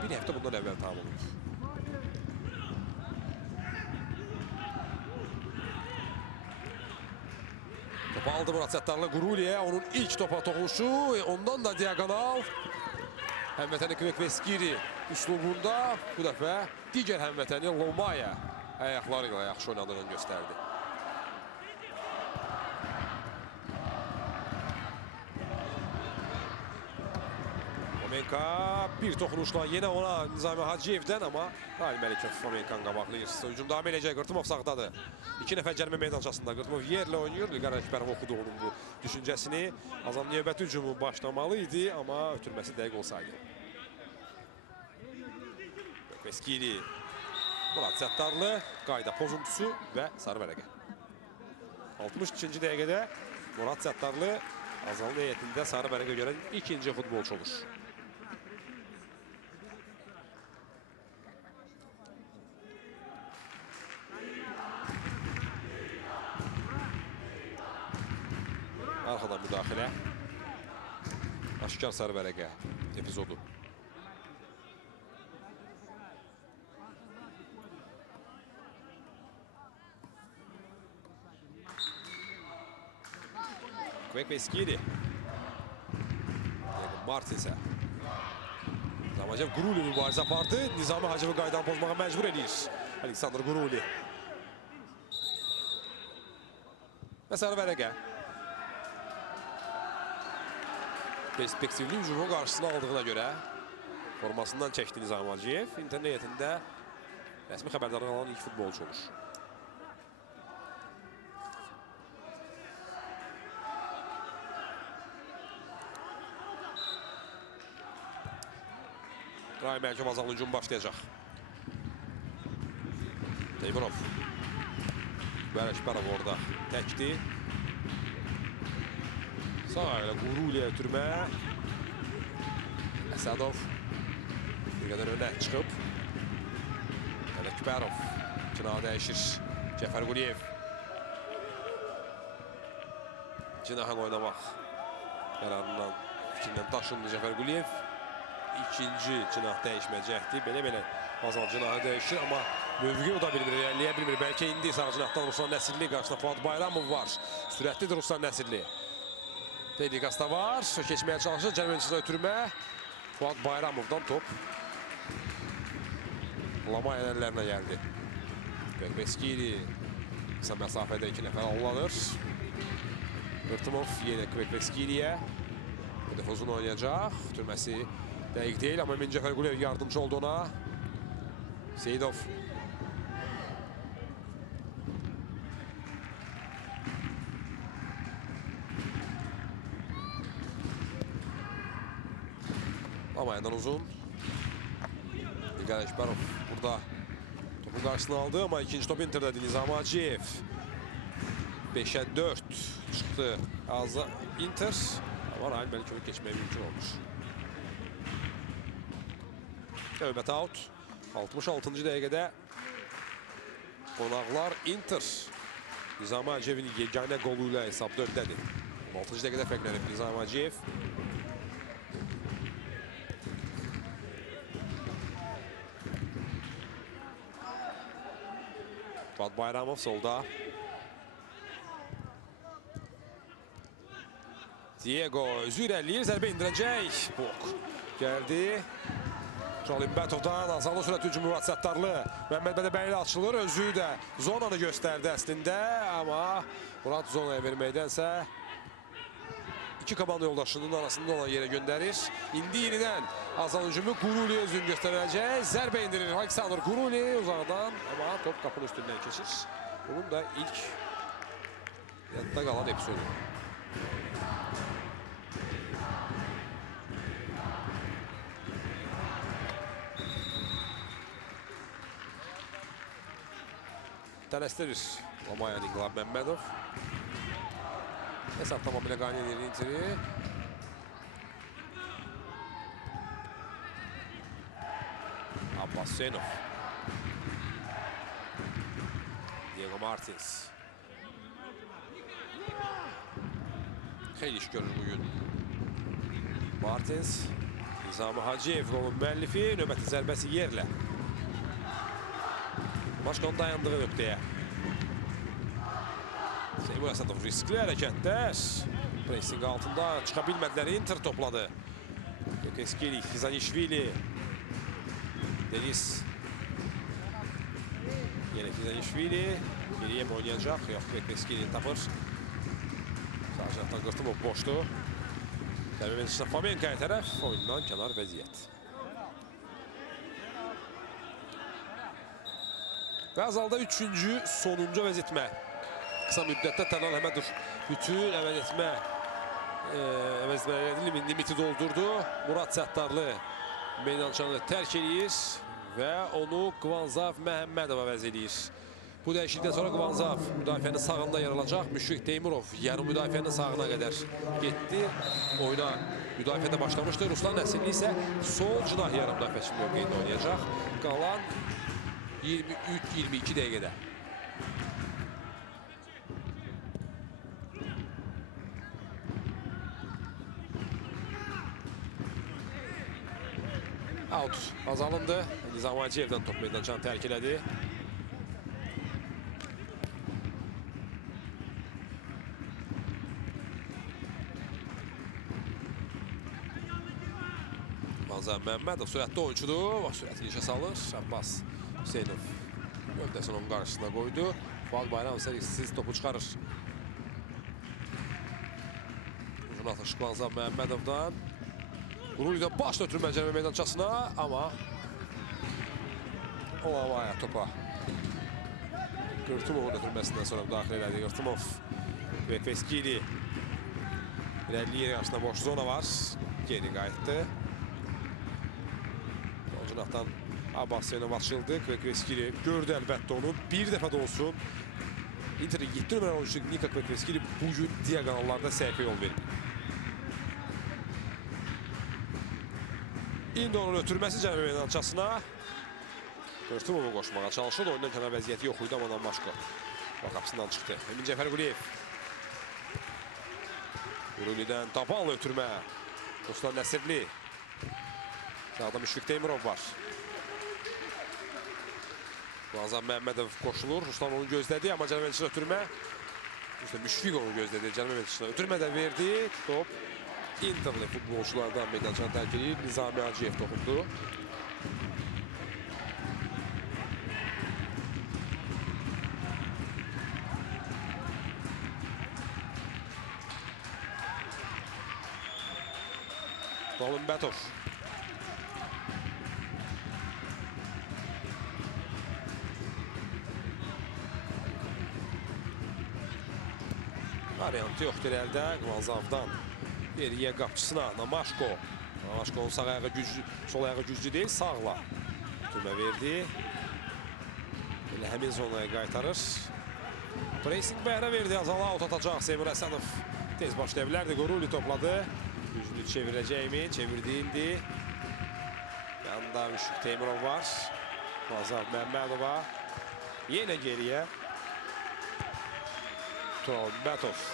bir həftə bundan əvvəl tamam olub. Topu aldı Murat Səttarlı Guruliyə. Onun ilk topa toxunuşu. Ondan da diagonal. Həmvətəni Kvekveskiri üslubunda bu dəfə digər həmvətəni Lomaya ayaqları ilə yaxşı oynadığını göstərdi. Fomenka bir toxunuşla yenə ona Nizami Hacıyevdən, amma Rahil Məlikov Fomenkanı qabaqlayır. Hücum davam edəcək. Qırtımov sağdadır. 2 nəfər cərimə meydançasında. Qırtımov yerlə oynayır. İlqar Əkbərov oxudu onun bu düşüncəsini. Azam növbəti hücumu başlamalı idi, amma ötürməsi dəqiq olsaydı. Kvekveskiri. Murat Səttarlı qayda pozuntusu və sarı vərəqə. 62-ci dəqiqədə Murat Səttarlı Azalın heyətində sarı vərəqə görən ikinci futbolçu olur. Arxadan müdaxilə. Aşkar sarı vərəqə epizodu. Kvekveskiri. Martins'e. Nizam Hacıyev Guruli mübarizə apardı. Nizami Hacıyevi qaydanı pozmağa məcbur edir Aleksandr Guruli. Və sarı vərəqə. Perspektivli hücumu qarşısına aldığına görə formasından çəkdi Nizam Hacıyev. İnternetində rəsmi xəbərdarlıq alan ilk futbolcu olur. Rahim Əlkəm azallı hücum başlayacaq. Teymurov. Bərəkbərov orada təkdi. Sağ ilə Guruliyə ötürmə. Əsədov bir qədər önə çıxıb. Bərəkbərov. Cinaha dəyişir. Cəfər Quliyev. Cinahan oynamaq qərarından fikrindən daşındı Cəfər Quliyev. İkinci cinah dəyişməyəcəkdir. Belə-belə Azal cinahı dəyişir, amma mövqü o da bilmir, irəliləyə bilmir. Bəlkə indi sağ cinahdan Ruslan Nəsirli qarşısında Fuad Bayramov var. Sürətlidir Ruslan Nəsirli. Tehlikası da var. Keçməyə çalışır. Cəlməncisindən ötürmə. Fuad Bayramovdan top. Lamay əllərlə gəldi. Kvekveskili qısa məsafədə 2 nəfər alınır. Qırtımov yenə Kvekveskiliyə. Hedef uzun oynayacaq. Türməsi dəqiq deyil, amma Emin Cəfər Quliyev yardımcı oldu ona. Seyidov. Lamayandan uzun. İlqar Əkbərov burada topun qarşısını aldı, amma ikinci top Inter'dədir Nizam Hacıyev. 5'ə 4 çıxdı Inter. Amma Rahim Əlkəmin keçməyə mümkün olmuş. Növbəti out. 66-cı dəqiqədə qonaqlar Inter. Nizam Hacıyevin yeganə qolu ilə hesabda öndədir. 16-cı dəqiqədə fərqlənib Nizam Hacıyev. Fuad Bayramov solda. Diego özü irəliyir, zərbə indirəcək. Bok gəldi. Çolimbətovdan azalı sürət hücumu Murat Səttarlı. Məhəmməd Bədəbəyli açılır, özü də zonanı göstərdi əslində. Amma Murat zonaya verməkdənsə iki komanda yoldaşının arasında olan yerə göndərir. İndi yenidən azalı hücumu Guruli özünü göstərəcək. Zərbə indirir Aleksandr Guruli uzaqdan. Amma top qapının üstündən keçir. Bunun da ilk yadda qalan episodu. Tələsdirir Lamayan İnqilab Məmmədov. Hesab tamamilə qane edir Interi. Abbas Hüseynov. Diego Martins. Xeyli iş görür bugün. Martins. Nizami Hacıyev rolun müəllifi. Növbəti zərbəsi yerlə. Başkanın dayandığı nöqtəyə. Seymur Əsədov riskli hərəkətlər. Pressing altında çıxa bilmədilər. Inter topladı. Kvekveskili, Xizanişvili. Deniz. Yenə Xizanişvili. Geriyə mi oynayacaq? Yox, Kvekveskili tapır. Sağcaqdan Qırtımov boşdu. Tərbiyyəçisi Fomenkaya tərəf. Oyundan kənar vəziyyət. Və Azalda üçüncü, sonuncu əvəz etmə. Qısa müddətdə Tərlan Həmədov bütün əvəz etmələri limiti doldurdu. Murat Səttarlı meydançanı tərk edir və onu Qvanzav Məhəmmədov əvəz edir. Bu dəyişiklikdən sonra Qvanzav müdafiənin sağında yer alacaq. Müşfiq Teymurov yarım müdafiənin sağına qədər getdi. Oyuna müdafiədə başlamışdı. Ruslan Nəsirli isə sol cinah yarım müdafiəçi mövqeyində oynayacaq. Qalan 23-22 dəqiqədə. Out azalındı. Nizam Hacıyevdən top meydançanı tərk elədi. Qvanzav Ramazan Məmmədov sürətli oyuncudur. Sürətli işə salır. Abbas Hüseynov öndəsini onun qarşısına qoydu. Fuad Bayram isə risksiz topu çıxarır. Uzun atış Ramazan Məmmədovdan. Qurulidən baş ötürmə cərimə meydançasına, amma Olavaya topa. Qırtımovun ötürməsindən sonra müdaxilə elədi. Qırtımov və Kveskili. İrəli yeri qarşısında boş zona var. Geri qayıtdı. Cinahdan Abbas Hüseynov açıldı. Kveskili gördü əlbəttə onu. Bir dəfə də olsun. Inter'in 7 nömrə oyuncusu Nika Kveskili bugün diagonallarda səhvə yol verir. İndi onun ötürməsi cərimə meydançasına. Qırtımov'u qoşmağa çalışır. Oyundan kənar vəziyyəti yox idi, amma Namaşko qapısından çıxdı. Emin Cəfərquliyev. Qurulidən tapanla ötürmə. Ruslan Nəsirli. Sağda Müşfiq Teymurov var. Ramazan Məmmədov qoşulur. Ruslan onu gözlədi, amma cərimə meydançasına ötürmə. Müşfiq onu gözlədi. Cərimə meydançasına ötürmə də verdi. Top Interli futbolçulardan meydançanı tərk edir. Nizami Hacıyev toxundu. Dolumbətov. Variantı yoxdur əldə. Qvanzavdan geriyə qapçısına Namaşko. Namaşko'nun sağ ayağı güclü, sol ayağı güclü deyil, sağla ötürmə verdi. Elə həmin zonaya qaytarır. Pressing bəhrə verdi. Azala out atacaq Seymur Əsədov. Tez başlaya bilərdi. Qoruli topladı. Güclü çevirəcək mi? Çevirdi indi. Yanında Müşfiq Teymurov var. Ramazan Məmmədova. Yenə geriyə. Dolumbətov.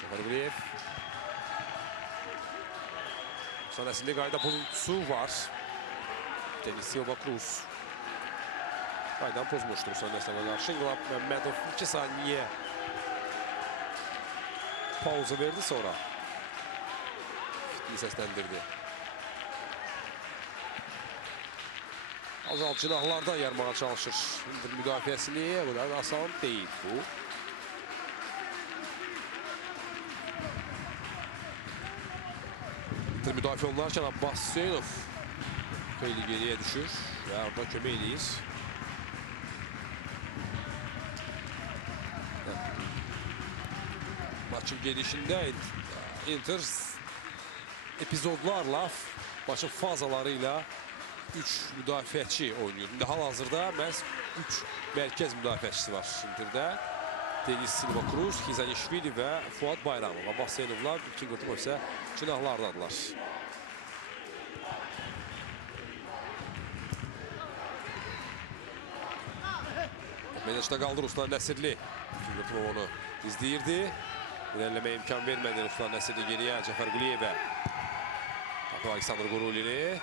Cəfərquliyev. Sonrasında qayda pozuntusu var. Denis Silva Cruz. Qaydan pozmuşdur sonrasında qarşı. İnqilab Məmmədov 2 saniyə pauza verdi, sonra fitliyi səsləndirdi. Azal cinahlardan yarmağa çalışır. İndir müdafiəsini, bu da asan deyil bu. İndir müdafiə olunarkən Abbas Hüseynov xeyli geriyə düşür və orada kömək eləyir. Maçın gedişində Inter epizodlarla, maçın fazalarıyla 3 müdafiəçi oynayır. İndi hal-hazırda məhz 3 mərkəz müdafiəçisi var Inter'də. Denis Silva Cruz, Xizanishvili və Fuad Bayramov. Abbas Hüseynovlar, İlkin Qırtımov isə cinahlardadılar. Meydançda qaldı Ruslan Nəsirli. İlkin Qırtımov onu izləyirdi. İlerləməyə imkan vermədi Ruslan Nəsirli geriyə Cəfərquliyevə. Tapı Aleksandr Qurulini.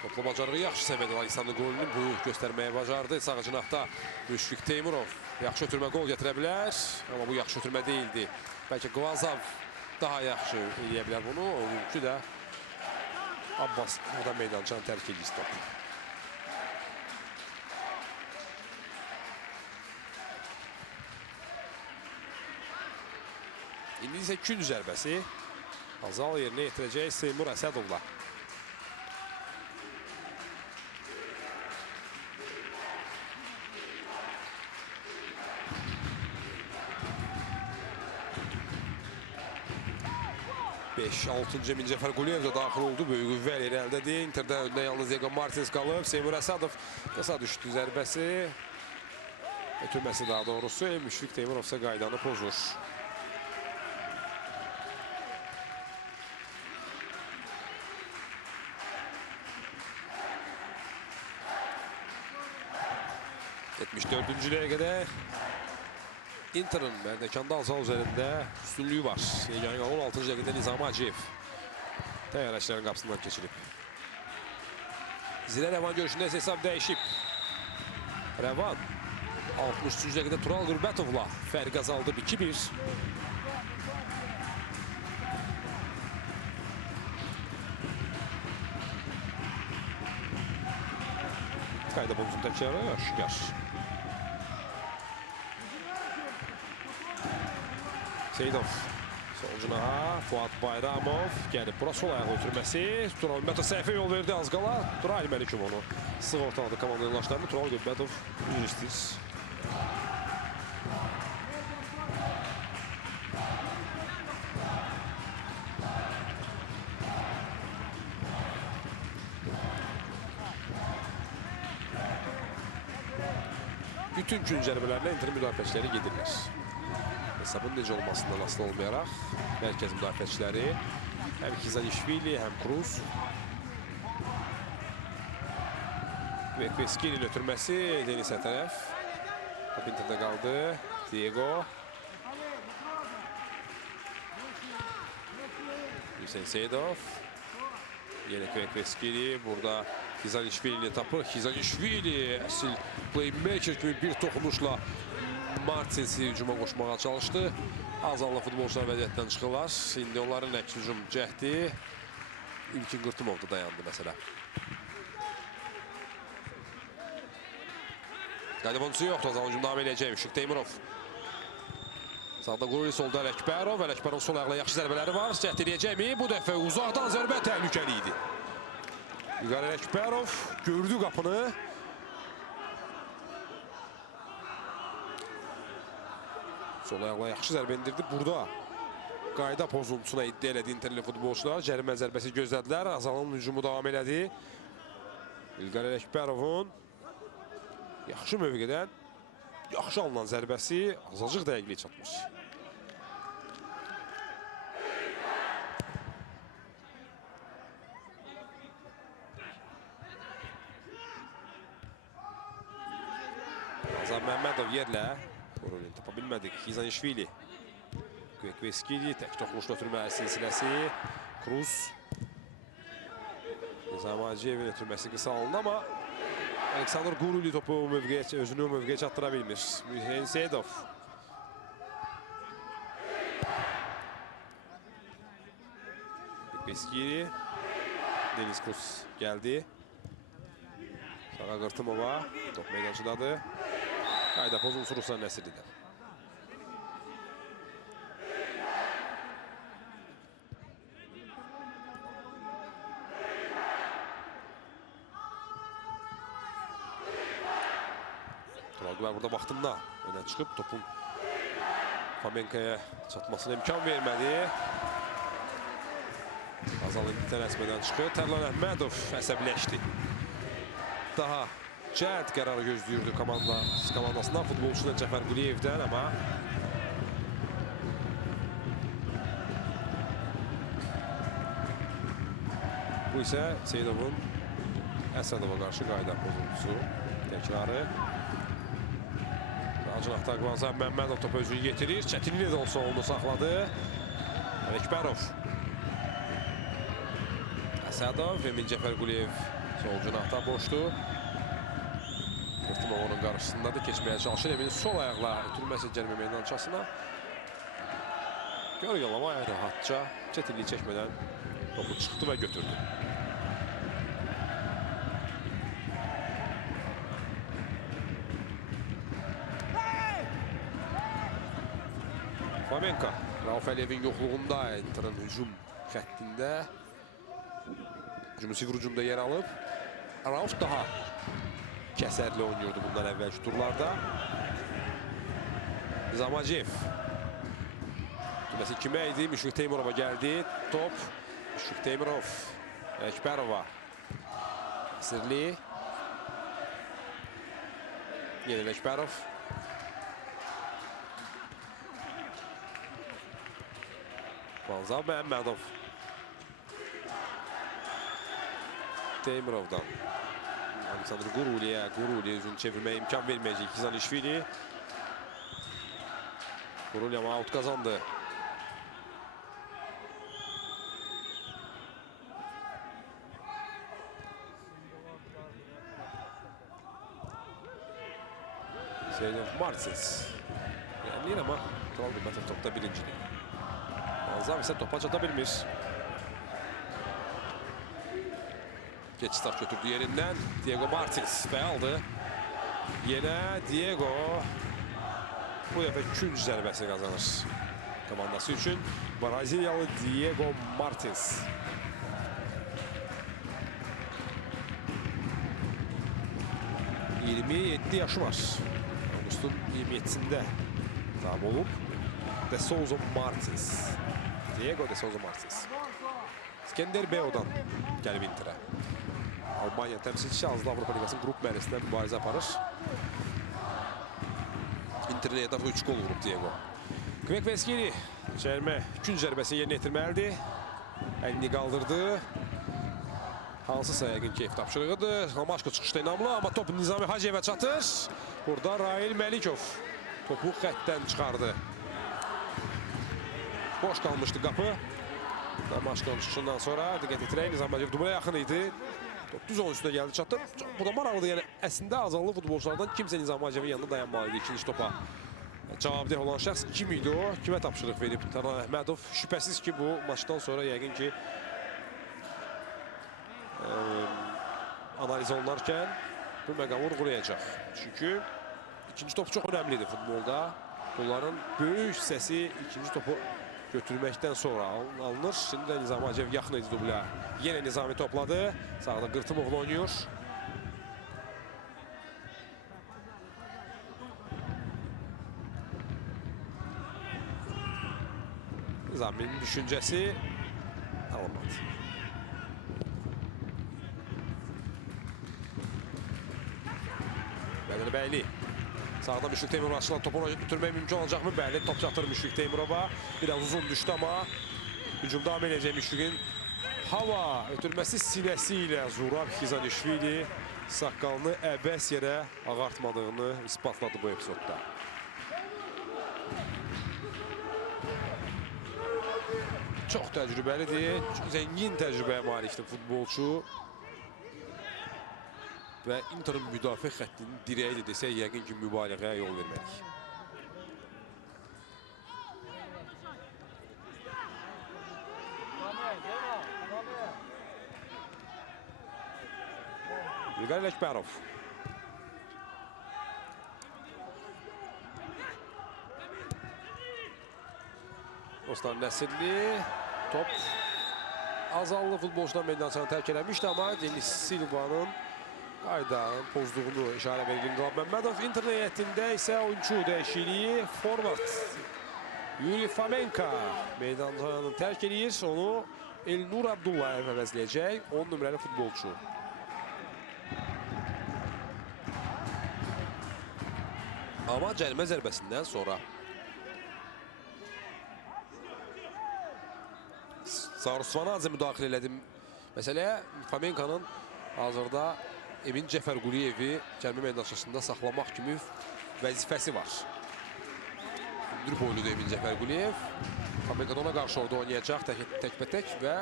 Toplu bacarığı yaxşı səviyyədə Aleksandr Qurulini bu göstərməyə bacardı. Sağ cinahda Müşfiq Teymurov yaxşı ötürmə qol gətirə bilər. Amma bu yaxşı ötürmə deyildi. Bəlkə Qvanzav daha yaxşı eləyə bilər bunu. O mümkün də Abbas burada meydançanı tərk edir top. İndi isə kün zərbəsi Azal yerinə yetirəcək Seymur Əsədovla. Altıncı Emin Cəfərquliyev də daxil oldu. Böyük qüvvə əlindədir. Interdə öndə yalnız Diego Martins qalıb. Seymur Əsədov qısa düşdü zərbəsi. Ötürməsi daha doğrusu. Müşfiq Teymurov isə qaydanı pozur. Dördüncü dəqiqədə Inter'ın Mərdəkanda Azal üzərində üstünlüyü var. 16-cı dəqiqədə Nizami Hacıyev təyyarəçilərin qapısından keçirib. Zirə Rəvan görüşündə isə hesab dəyişib. Rəvan 63-cü dəqiqədə Tural Qürbətovla fərq azaldıb 2-1. Qayda bonusun təkrarı aşkar. Seyidov solcuna Fuad Bayramov gəlib bura sol ayağı ötürməsi. Tural Ümmətov səhvə yol verdi az qala. Tural Məlikov onu sığortaladı komanda yoldaşlarını. Tural Ümmətov üzr istəyir. Bütün gün zərbələrlə Interin müdafiəçiləri gedirlər. Hesabın necə olmasından asılı olmayaraq mərkəz müdafiəçiləri həm Kizanishvili, həm Kruz. Kveskinin ötürməsi Denisə tərəf. Top Interdə qaldı. Diego. Hüseyin Seyidov. Yenə Kveskini. Burada Kizanishvili tapır. Kizanishvili əsil playmaker kimi bir toxunuşla Martinsi hücuma qoşmağa çalışdı. Azallı futbolçular vəziyyətdən çıxırlar. İndi onların əks hücum cəhdi İlkin Qırtımovda dayandı məsələ. Qayda bonusu yoxdur. Azallı hücum davam edəcək. Işıq Teymurov. Sağda Quruli, solda Ələkbərov. Ələkbərovun sol ayaqla yaxşı zərbələri var. Cəhd edəcəkmi? Bu dəfə uzaqdan zərbə təhlükəli idi. İqar Ələkbərov gördü qapını. Sol ayaqla yaxşı zərbə indirdi. Burada qayda pozuntusuna iddia elədi Interli futbolçular. Cərimə zərbəsi gözlədilər. Azalın hücumu davam elədi. İlqar Ələkbərovun yaxşı mövqedən yaxşı alınan zərbəsi azacıq dəqiqliyə çatmış. Azam Məmmədov yerlə Qorulun tapa bilmədik. Kizanishvili. Kveskini tək toxunuşla ötürmə silsiləsi. Kruz. Nizamacıyevin ötürməsi qısa alındı ama Aleksandr Quruli topu özünü mövqeyə çatdıra bilmiş. Hüseyin Seyidov. Kveskini. Deniz Kruz gəldi. Sağa Qırtımova. Top meydancıdadır. Qayda pozuntusu Ruslan Nəsirli'də. Turalgüber burada vaxtında önə çıxıb topun Fomenka'ya çatmasına imkan vermədi. Azal indi tələsmədən çıxır. Tərlan Əhmədov əsəbləşdi. Daha cəhd qərarı gözləyirdi komandasından, futbolçudan Cəfər Quliyevdən, amma bu isə Seyidovun Əsədova qarşı qayda pozuntusu təkrarı. Acınaqda Qvanzar Məmmədov topu özünü getirir. Çətinli də olsa onu saxladı. Ələkbərov. Əsədov, Emin Cəfər Quliyev sol cinahda boşdu. Qırtımov onun qarşısındadır, keçməyə çalışır. Emin sol ayaqla ötürməsi cərimə meydançasına. Görgəlama rahatca, çətinlik çəkmədən topu çıxdı və götürdü. Fomenka, Rauf Əliyevin yoxluğunda Inter'in hücum xəttində. Hücumu hücumda yer alıb. Rauf daha kəsərli oynuyordu bundan əvvəlki turlarda. Nizamaciyev. Tüməsi kimə idi? Müşfiq Teymurova gəldi. Top. Müşfiq Teymurov. Əkbərova. Sirli. Yenə Əkbərov. Qvanzar Məmmədov. Teymurovdan. Aleksandr Quruliyə. Quruli özünü çevirməyə imkan verməyəcək Kizanishvili. Quruli ama out kazandı. Seyidov Martins. Yeniləyir ama Tural Ümmətov topda birincidir. Qvanzar isə topa çata bilmiş. Geç start götürdü yerinden. Diego Martins ve aldı. Yine Diego bu defa 3. zərbəsini kazanır komandası için. Brazilyalı Diego Martins. ...27 yaşı var. Ağustos'un 27'sinde tam olup. De Souza Martins. Diego de Souza Martins. İskender Beyo'dan gəlib Inter'e. Almanya təmsilçisi Azlı Avropa Ligasının qrup mərhələsində mübarizə aparır. Inter'e yedaf 3 gol vurub Diego. Kvek Veskiri çelme 3. zərbəsini yerinə yetirməlidir. Əlini qaldırdı. Hansısa yəqin keyif tapşırığıdır. Hamaşko çıxışda inamlı, amma top Nizami Hacıyevə çatır. Burada Rail Məlikov topu xəttdən çıxardı. Boş qalmışdı qapı. Hamaşkonun çıxışından sonra diqqət etirək, Nizami Hacıyev dublə yaxın idi. Top düz onun üstünə gəldi, çatdı. Bu da maraqlıdır, yəni əslində azallı futbolçulardan kimsə Nizami Hacıyevin yanında dayanmalıydı. İkinci topa cavabdeh olan şəxs kim idi o? Kimə tapşırıq verib Tərlan Əhmədov? Şübhəsiz ki, bu maçdan sonra yəqin ki analiz olunarkən bu məqamı vurğulayacaq. Çünki ikinci top çox önəmlidir futbolda. Bunların böyük hissəsi ikinci topu götürməkdən sonra alınır. Şimdi də Nizami Hacıyev yaxın idi dublə. Yenə Nizami topladı. Sağda Qırtımovla oynuyor. Nizami'nin düşüncəsi alınmadı. Bədəni Bəyli. Sağda Müşfiq Teymurov açılan topu götürmək mümkün olacaq mı? Bəyli top çatır Müşfiq Teymurova. Biraz uzun düşdü amma hücum davam edəcək Müşfiqin. Hava ötürməsi sinəsi ilə Zurab Xizanishvili saqqalını əbəs yerə ağartmadığını ispatladı bu epizodda. Çox təcrübəlidir, zəngin təcrübəyə malikdir futbolçu. Və Inter'in müdafiə xəttinin dirəyi də desək, yəqin ki, mübaliğəyə yol verməlik. Grigori Lekbərov. Osman Nəsirli top azallı futbolcudan meydançanı tərk eləmişdi, amma Denis Silva'nın qaydanın pozduğunu işarə verir İnqilab Məmmədov. Inter heyətində isə oyuncu dəyişikliyi forvard Yuri Fomenko meydançanı tərk edir. Onu Elnur Abdullayev əvəzləyəcək, 10 nömrəli futbolçu. Amma cərimə zərbəsindən sonra Sarusvanadze müdaxilə elədim. Məsələyə Fomenko'nun hazırda Emin Cəfərquliyevi cərimə meydançasında saxlamaq kimi vəzifəsi var. Hündür boyludur Emin Cəfərquliyev. Fomenko ona qarşı orada oynayacaq təkbətək və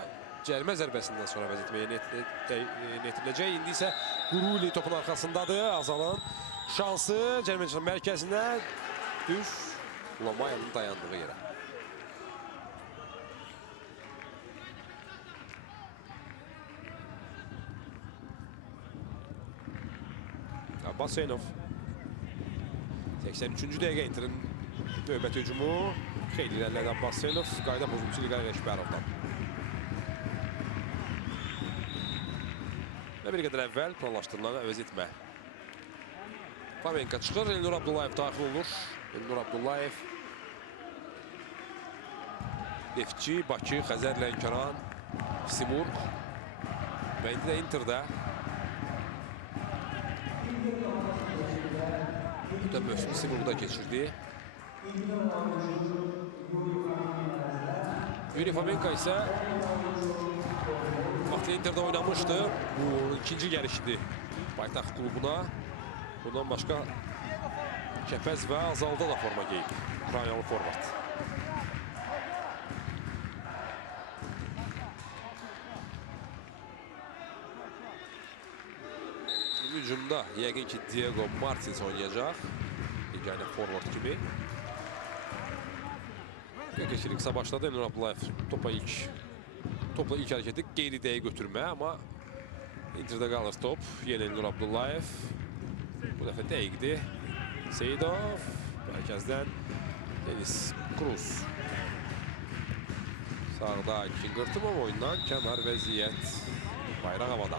cərimə zərbəsindən sonra vəziyyətməyə yetiriləcək. İndi isə Quruli topun arxasındadır. Azalan şansı cərimə mərkəzinə düz Lamayanın dayandığı yerə. Abbasenov 83-cü dəqiqə Inter'in növbəti hücumu xeyli irəlilədi Abbasenov qayda pozuntusu Grigori Lekbərovdan. Və bir qədər əvvəl planlaşdırılan əvəz etmə. Fomenko çıxır, Elnur Abdullayev daxil olur. Elnur Abdullayev Neftçi, Bakı, Xəzər, Lənkəran, Simur və indi də Inter'də mövsüm Simur'da geçirdi. Yuri Fomenko ise vaxtı Inter'de oynamıştı. Bu onun ikinci gəlişidir paytaxt klubuna. Bundan başqa Kəpəz və Azalda da forma geyib. Ukraynalı format. Hücumda yəqin ki Diego Martins oynayacaq. Yəni forward kimi. Keçirik kısa başladı. Elnur Abdullayev topla ilk hərəkəti qeyri-dəyə götürmə, amma Inter'də qalır top. Yenə Elnur Abdullayev. Bu dəfə dəqiqdir. Seyidov. Mərkəzdən Deniz Cruz. Sağda Qırtımov oyundan kənar vəziyyət. Bayraq havada.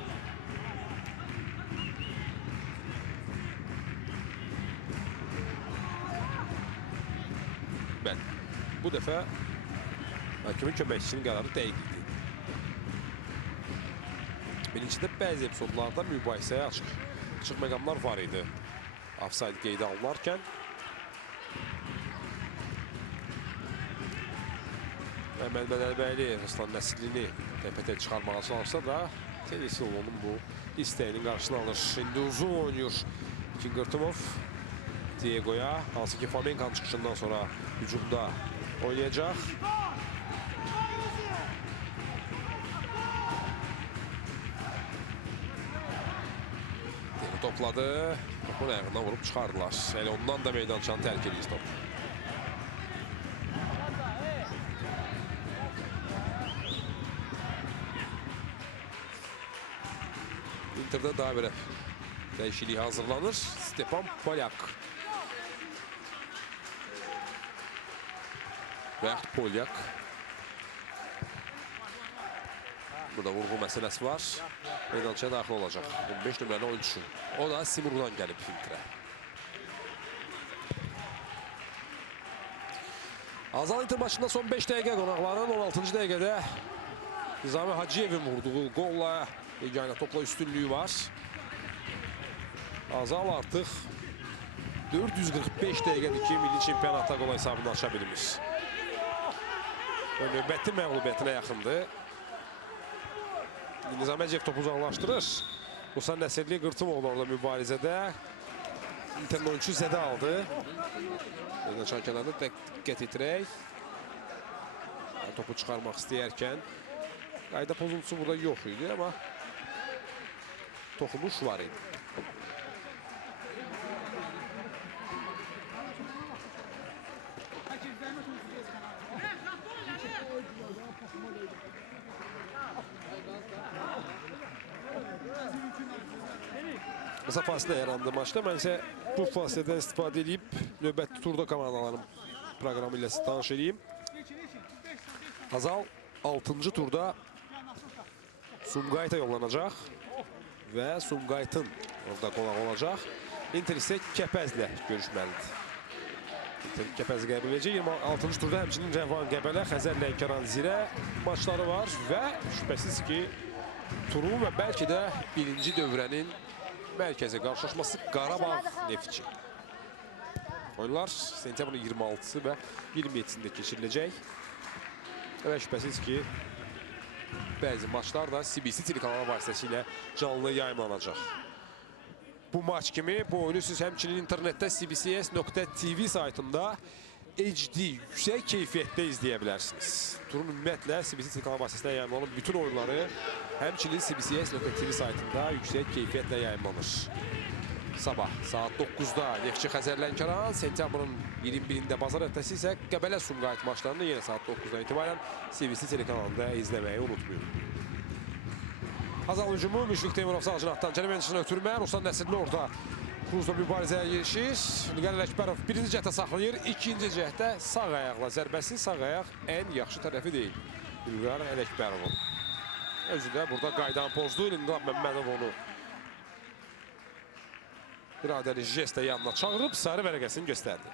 Bəli, bu dəfə hakimin köməkçisinin qərarı dəqiq idi. Birincidə bəzi epizodlarda mübahisəyə açıq məqamlar var idi. Offside qeydə alınarkən. Məhəmməd Əlbəyli Ruslan Nəslini təpətə çıxarmağa çalışsa da Tenis Silva'nın bu istəyinin qarşısını alır. Şimdi uzun oynuyor Qırtımov Diego'ya. Hansı ki Flamenco'nun çıxışından sonra hücumda oynayacaq. Topladı. Topun ayağından vurup çıxardılar. Elə ondan da meydançanı tərk edilir top. Inter'də daha belə dəyişiklik hazırlanır. Stepan Polyak. Və yaxud Polyak. Burada vurğu məsələsi var. Meydançaya daxil olacaq. 15 nömrəli oyuncusu. O da Simur'dan gəlib Inter'ə. Azal Inter maçında son 5 dəqiqə qonaqların 16-cı dəqiqədə Nizami Hacıyevin vurduğu qolla yeganə topla üstünlüyü var. Azal artıq 445 dəqiqədir ki, milli çempionata qol hesabını aça bilmiş. Növbəti məğlubiyyətinə yaxındır. Nizami Hacıyev topu uzaqlaşdırır. Ruslan Nəsirli Qırtımovla orada mübarizədə Inter'in oyuncusu zədə aldı. Meydançanın kənarında diqqət etirək. Topu çıxarmaq istəyərkən qayda pozuntusu burada yox idi, amma toxunuş var idi. Qısa fasilə yarandı maçda. Mən isə bu fasilədən istifadə edib növbəti turda komandaların proqramı ilə tanış edeyim. Azal 6-cı turda Sumqayıta yollanacaq və Sumqayıtın orada qonaq olacaq. Inter isə Kəpəzlə görüşməlidir. Inter Kəpəzi qəbul edəcək. 26-cı turda həmçinin Rəvan Qəbələ, Xəzər Lənkəran Zirə maçları var və şübhəsiz ki, turun və bəlkə də birinci dövrənin mərkəzi qarşılaşması Qarabağ Neftçi. Oyunlar sentyabrın 26-sı və 27-sində keçiriləcək. Və şübhəsiz ki, bəzi maçlar da CBC telekanalı vasitəsilə canlı yayımlanacaq. Bu maç kimi bu oyunu siz həmçinin internetdə cbcs.tv saytında HD yüksək keyfiyyətdə izləyə bilərsiniz. Turun ümumiyyətlə CBC telekanalı vasitəsilə yayımlanan bütün oyunları həmçinin cbcs.tv saytında yüksək keyfiyyətlə yayımlanır. Sabah saat 9-da Neftçi Xəzər Lənkəran, sentyabrın 21-də bazar ertəsi isə Qəbələ Sumqayıt maçlarını yenə saat 9-dan itibarən CBC telekanalında izləməyi unutmayın. Azal hücumu Müşfiq Teymurov sağ cinahdan cərimə enişinə ötürmə. Ruslan Nəsirli orada Cruzla mübarizəyə girişir. Nigar Ələkbərov birinci cəhətə saxlayır, ikinci cəhətə sağ ayaqla zərbəsi. Sağ ayaq ən yaxşı tərəfi deyil. Nigar Ələkbərovun. Özü də burada qaydan pozdu. İlqab Məmmədov onu iradəli jestlə yanına çağırıb sarı vərəqəsini göstərdi.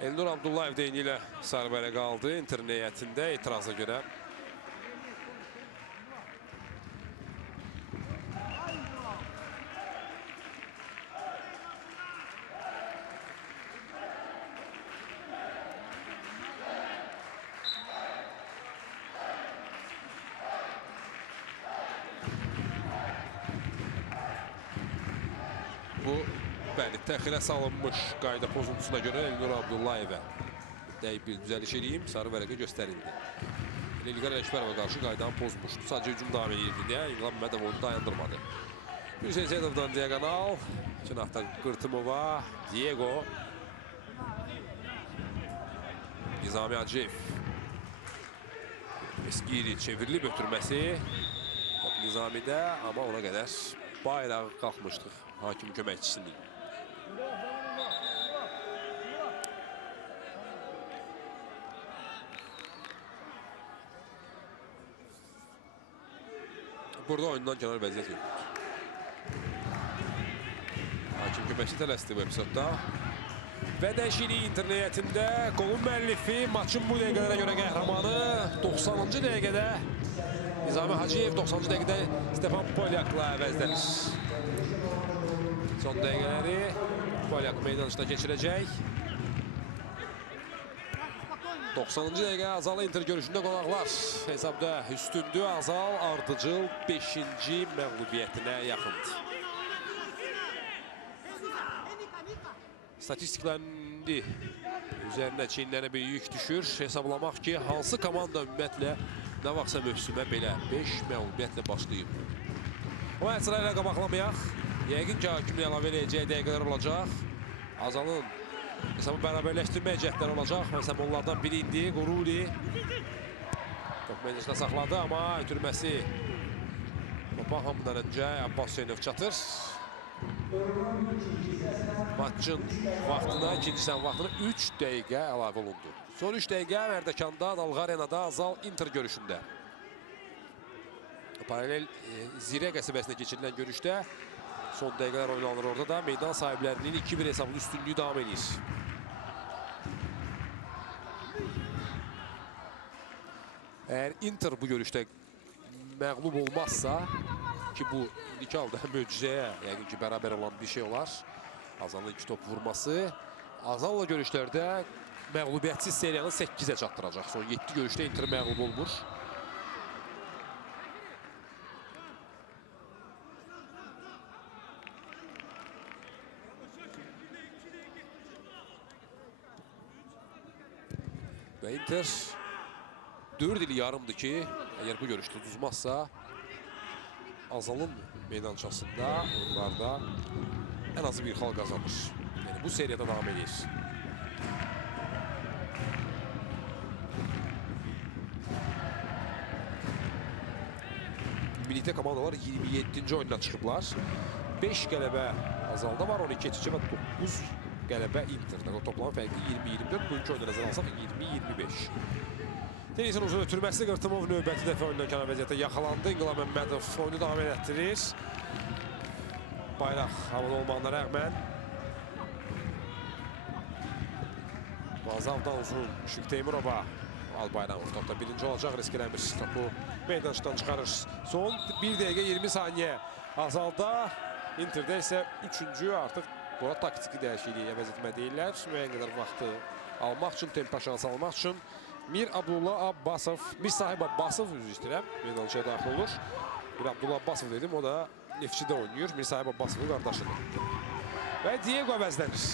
Elnur Abdullayev deyini ilə sarı vərəqə aldı. Interin heyətində etiraza görə. Bu, bəli, təxirə salınmış qayda pozuntusuna görə Elnur Abdullayevə deyib bir düzəliş edeyim, sarı vərəqə göstərildi. İlqar Ələkbərova qarşı qaydanı pozmuşdu. Sadəcə hücum davam edirdi deyə İlqar Məmmədov onu dayandırmadı. Hüseyin Zeydov'dan diagonal. Cinahdan Qırtımova, Diego. Nizami Hacıyev. Eskiri çevrilib ötürməsi. Top Nizami'də, amma ona qədər bayrağı qalxmışdıq hakim köməkçisinin. Burada oyundan kənar vəziyyət yoxdur. Hakim köməkçi tələsdi bu epizodda. Və dəyişiklik internetində qolun müəllifi maçın bu dəqiqələrə görə qəhrəmanı 90-cı dəqiqədə Nizami Hacıyev 90-cı dəqiqədə Stefan Polyakla əvəzlənir. Son dəqiqələri Polyak meydançda keçirəcək. 90-cı dəqiqə Azal Inter görüşündə qonaqlar hesabda üstündü. Azal ardıcıl 5-ci məğlubiyyətinə yaxındır. Statistikləndi üzərinə çiyinlərə bir yük düşür. Hesablamaq ki, hansı komanda ümumiyyətlə nə vaxtsa mövsümə belə 5 məğlubiyyətlə başlayıb. Ama sırayla qabaqlamayaq. Yəqin ki, hakimlə əlavə eləyəcək dəqiqələr olacaq. Azalın hesabı bərabərləşdirmə cəhdləri olacaq. Məsələn, onlardan biri indi Quruli. Top məclisdə saxladı, amma ötürməsi topa hamıdan öncə Abbas Hüseynov çatır. Maçın vaxtına, ikinci vaxtına 3 dəqiqə əlavə olundu. Son 3 dəqiqə Mərdəkanda, Dalğa Arenada Azal Inter görüşündə. Paralel Zirə qəsəbəsində keçirilən görüşdə son dəqiqələr oynanır orada da. Meydan sahiblərinin 2-1 hesablı üstünlüyü davam edir. Əgər Inter bu görüşdə məğlub olmazsa, ki bu indiki halda möcüzəyə yəqin ki bərabər olan bir şey olar. Azal'ın 2 top vurması. Azal'la görüşlərdə məğlubiyyətsiz seriyanı 8-ə çatdıracaq. Son 7 görüşdə Inter məğlub olmur. Və Inter 4 il yarımdır ki, əgər bu görüşdə uduzmazsa, Azal'ın meydançasında onlarda en azı bir xal qazanır. Yəni bu seriyada davam edir. Birlikdə komandalar 27-ci oyundan çıxıblar. 5 qələbə Azal'da var, 12 keçici və 9 qələbə Inter'də. O toplam fərqi 20-24, bugünkü oyundan nəzərə alsaq 20-25. Denisin uzun ötürməsi Qırtımov növbəti dəfə oyundan kənar vəziyyətə yaxalandı. İnqilab Məmmədov oyunu davam etdirir. Bayraq havada olmağına rəğmən. Bazavdan uzun Şük Teymurova. Albayramov topda birinci olacaq, risk eləmir. Topu meydançdan çıxarır. Son 1 dəqiqə 20 saniyə Azal'da. Inter'də isə 3-cü artıq bura taktiki dəyişikliyə əvəz etmə deyirlər. Müəyyən qədər vaxtı almaq üçün, tempa şansı almaq üçün. Mir Abdullah Abbasov, Mir Sahib Abbasov üzr istəyirəm, meydançaya daxil olur. Mir Abdullah Abbasov dedim, o da Neftçidə oynayır. Mir Sahib Abbasov'un qardaşıdır. Və Diego əvəzlənir.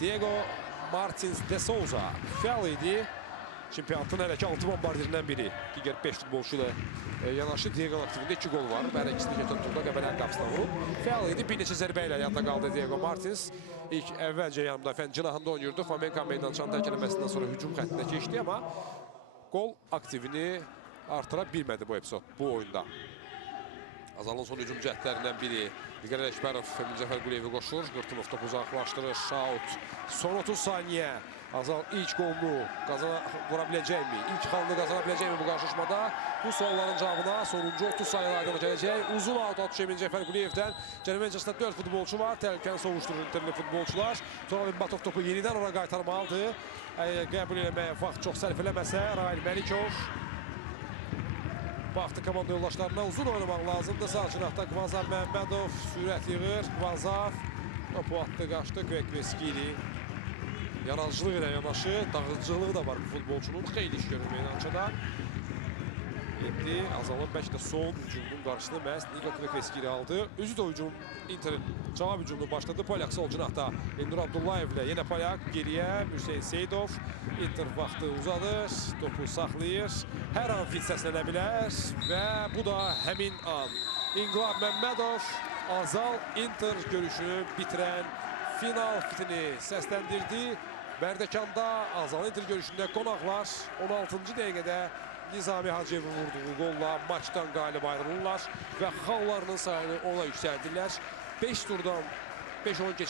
Diego Martins de Souza fəal idi. Çempionatın hələ ki 6 bombardirindən biri. Digər 5 futbolçu ilə yanaşı Diego'nun aktivində 2 gol var. Hər ikisini keçən turda Qəbələ qapısına vurub. Fəal idi, bir neçə zərbə ilə yanında qaldı Diego Martins. İlk əvvəlcə yanı müdafiənin cinahında oynayırdı. Flamenco meydançanın tərk eləməsindən sonra hücum xəttində keçdi, amma gol aktivini artıra bilmədi bu epizod, bu oyunda. Azal'ın son hücum cəhdlərindən biri. İlqar Ələkbərov Müzəfər Quliyevi qoşur. Qırtımov topu uzaqlaşdırır. Şaut. Son 30 saniyə. Azal ilk golunu vura biləcəkmi? İlk xalını qazana biləcəkmi bu qarşılaşmada? Bu sualların cavabına sonuncu 30 saniyelərdən gələcək. Uzun out atışı Müzəfər Quliyevdən. Cənubi Məncəsində 4 futbolçu var. Təhlükəni sovuşdurur Interli futbolçular. Sonra Batov topu yenidən ora qaytarmalıdır. Qəbul eləməyə vaxt çox sərf eləməsə Rail Məlikov vaxtı komanda yoldaşlarına uzun oynamaq lazımdır. Sağ cinahda Qvazar Məmmədov sürət yığır. Qvazar topu atdı, qaçdı. Kvekveskili yarancılıq ilə yanaşı dağıcılığı da var bu futbolçunun. Xeyli iş görür meydançada. İndi Azal'ın bəlkə də son hücumunun qarşısında məhz Niga Kvekveskili aldı. Özü də hücum Inter'in cavab hücumunu başladı. Polyak sol cinahda Elnur Abdullayev ilə yenə Polyak geriyə Hüseyin Seydov. Inter vaxtı uzadır, topu saxlayır. Hər an fit səslənə bilər və bu da həmin an. İnqilab Məmmədov Azal Inter görüşünü bitirən final fitini səsləndirdi. Bərdəkanda Azal Inter görüşündə qonaqlar 16-cı dəqiqədə Nizami Hacıyevin vurduğu qolla maçdan qalib ayrılırlar və xallarının sayını ona yüksəldirlər. 5 turdan 5-10 keçir.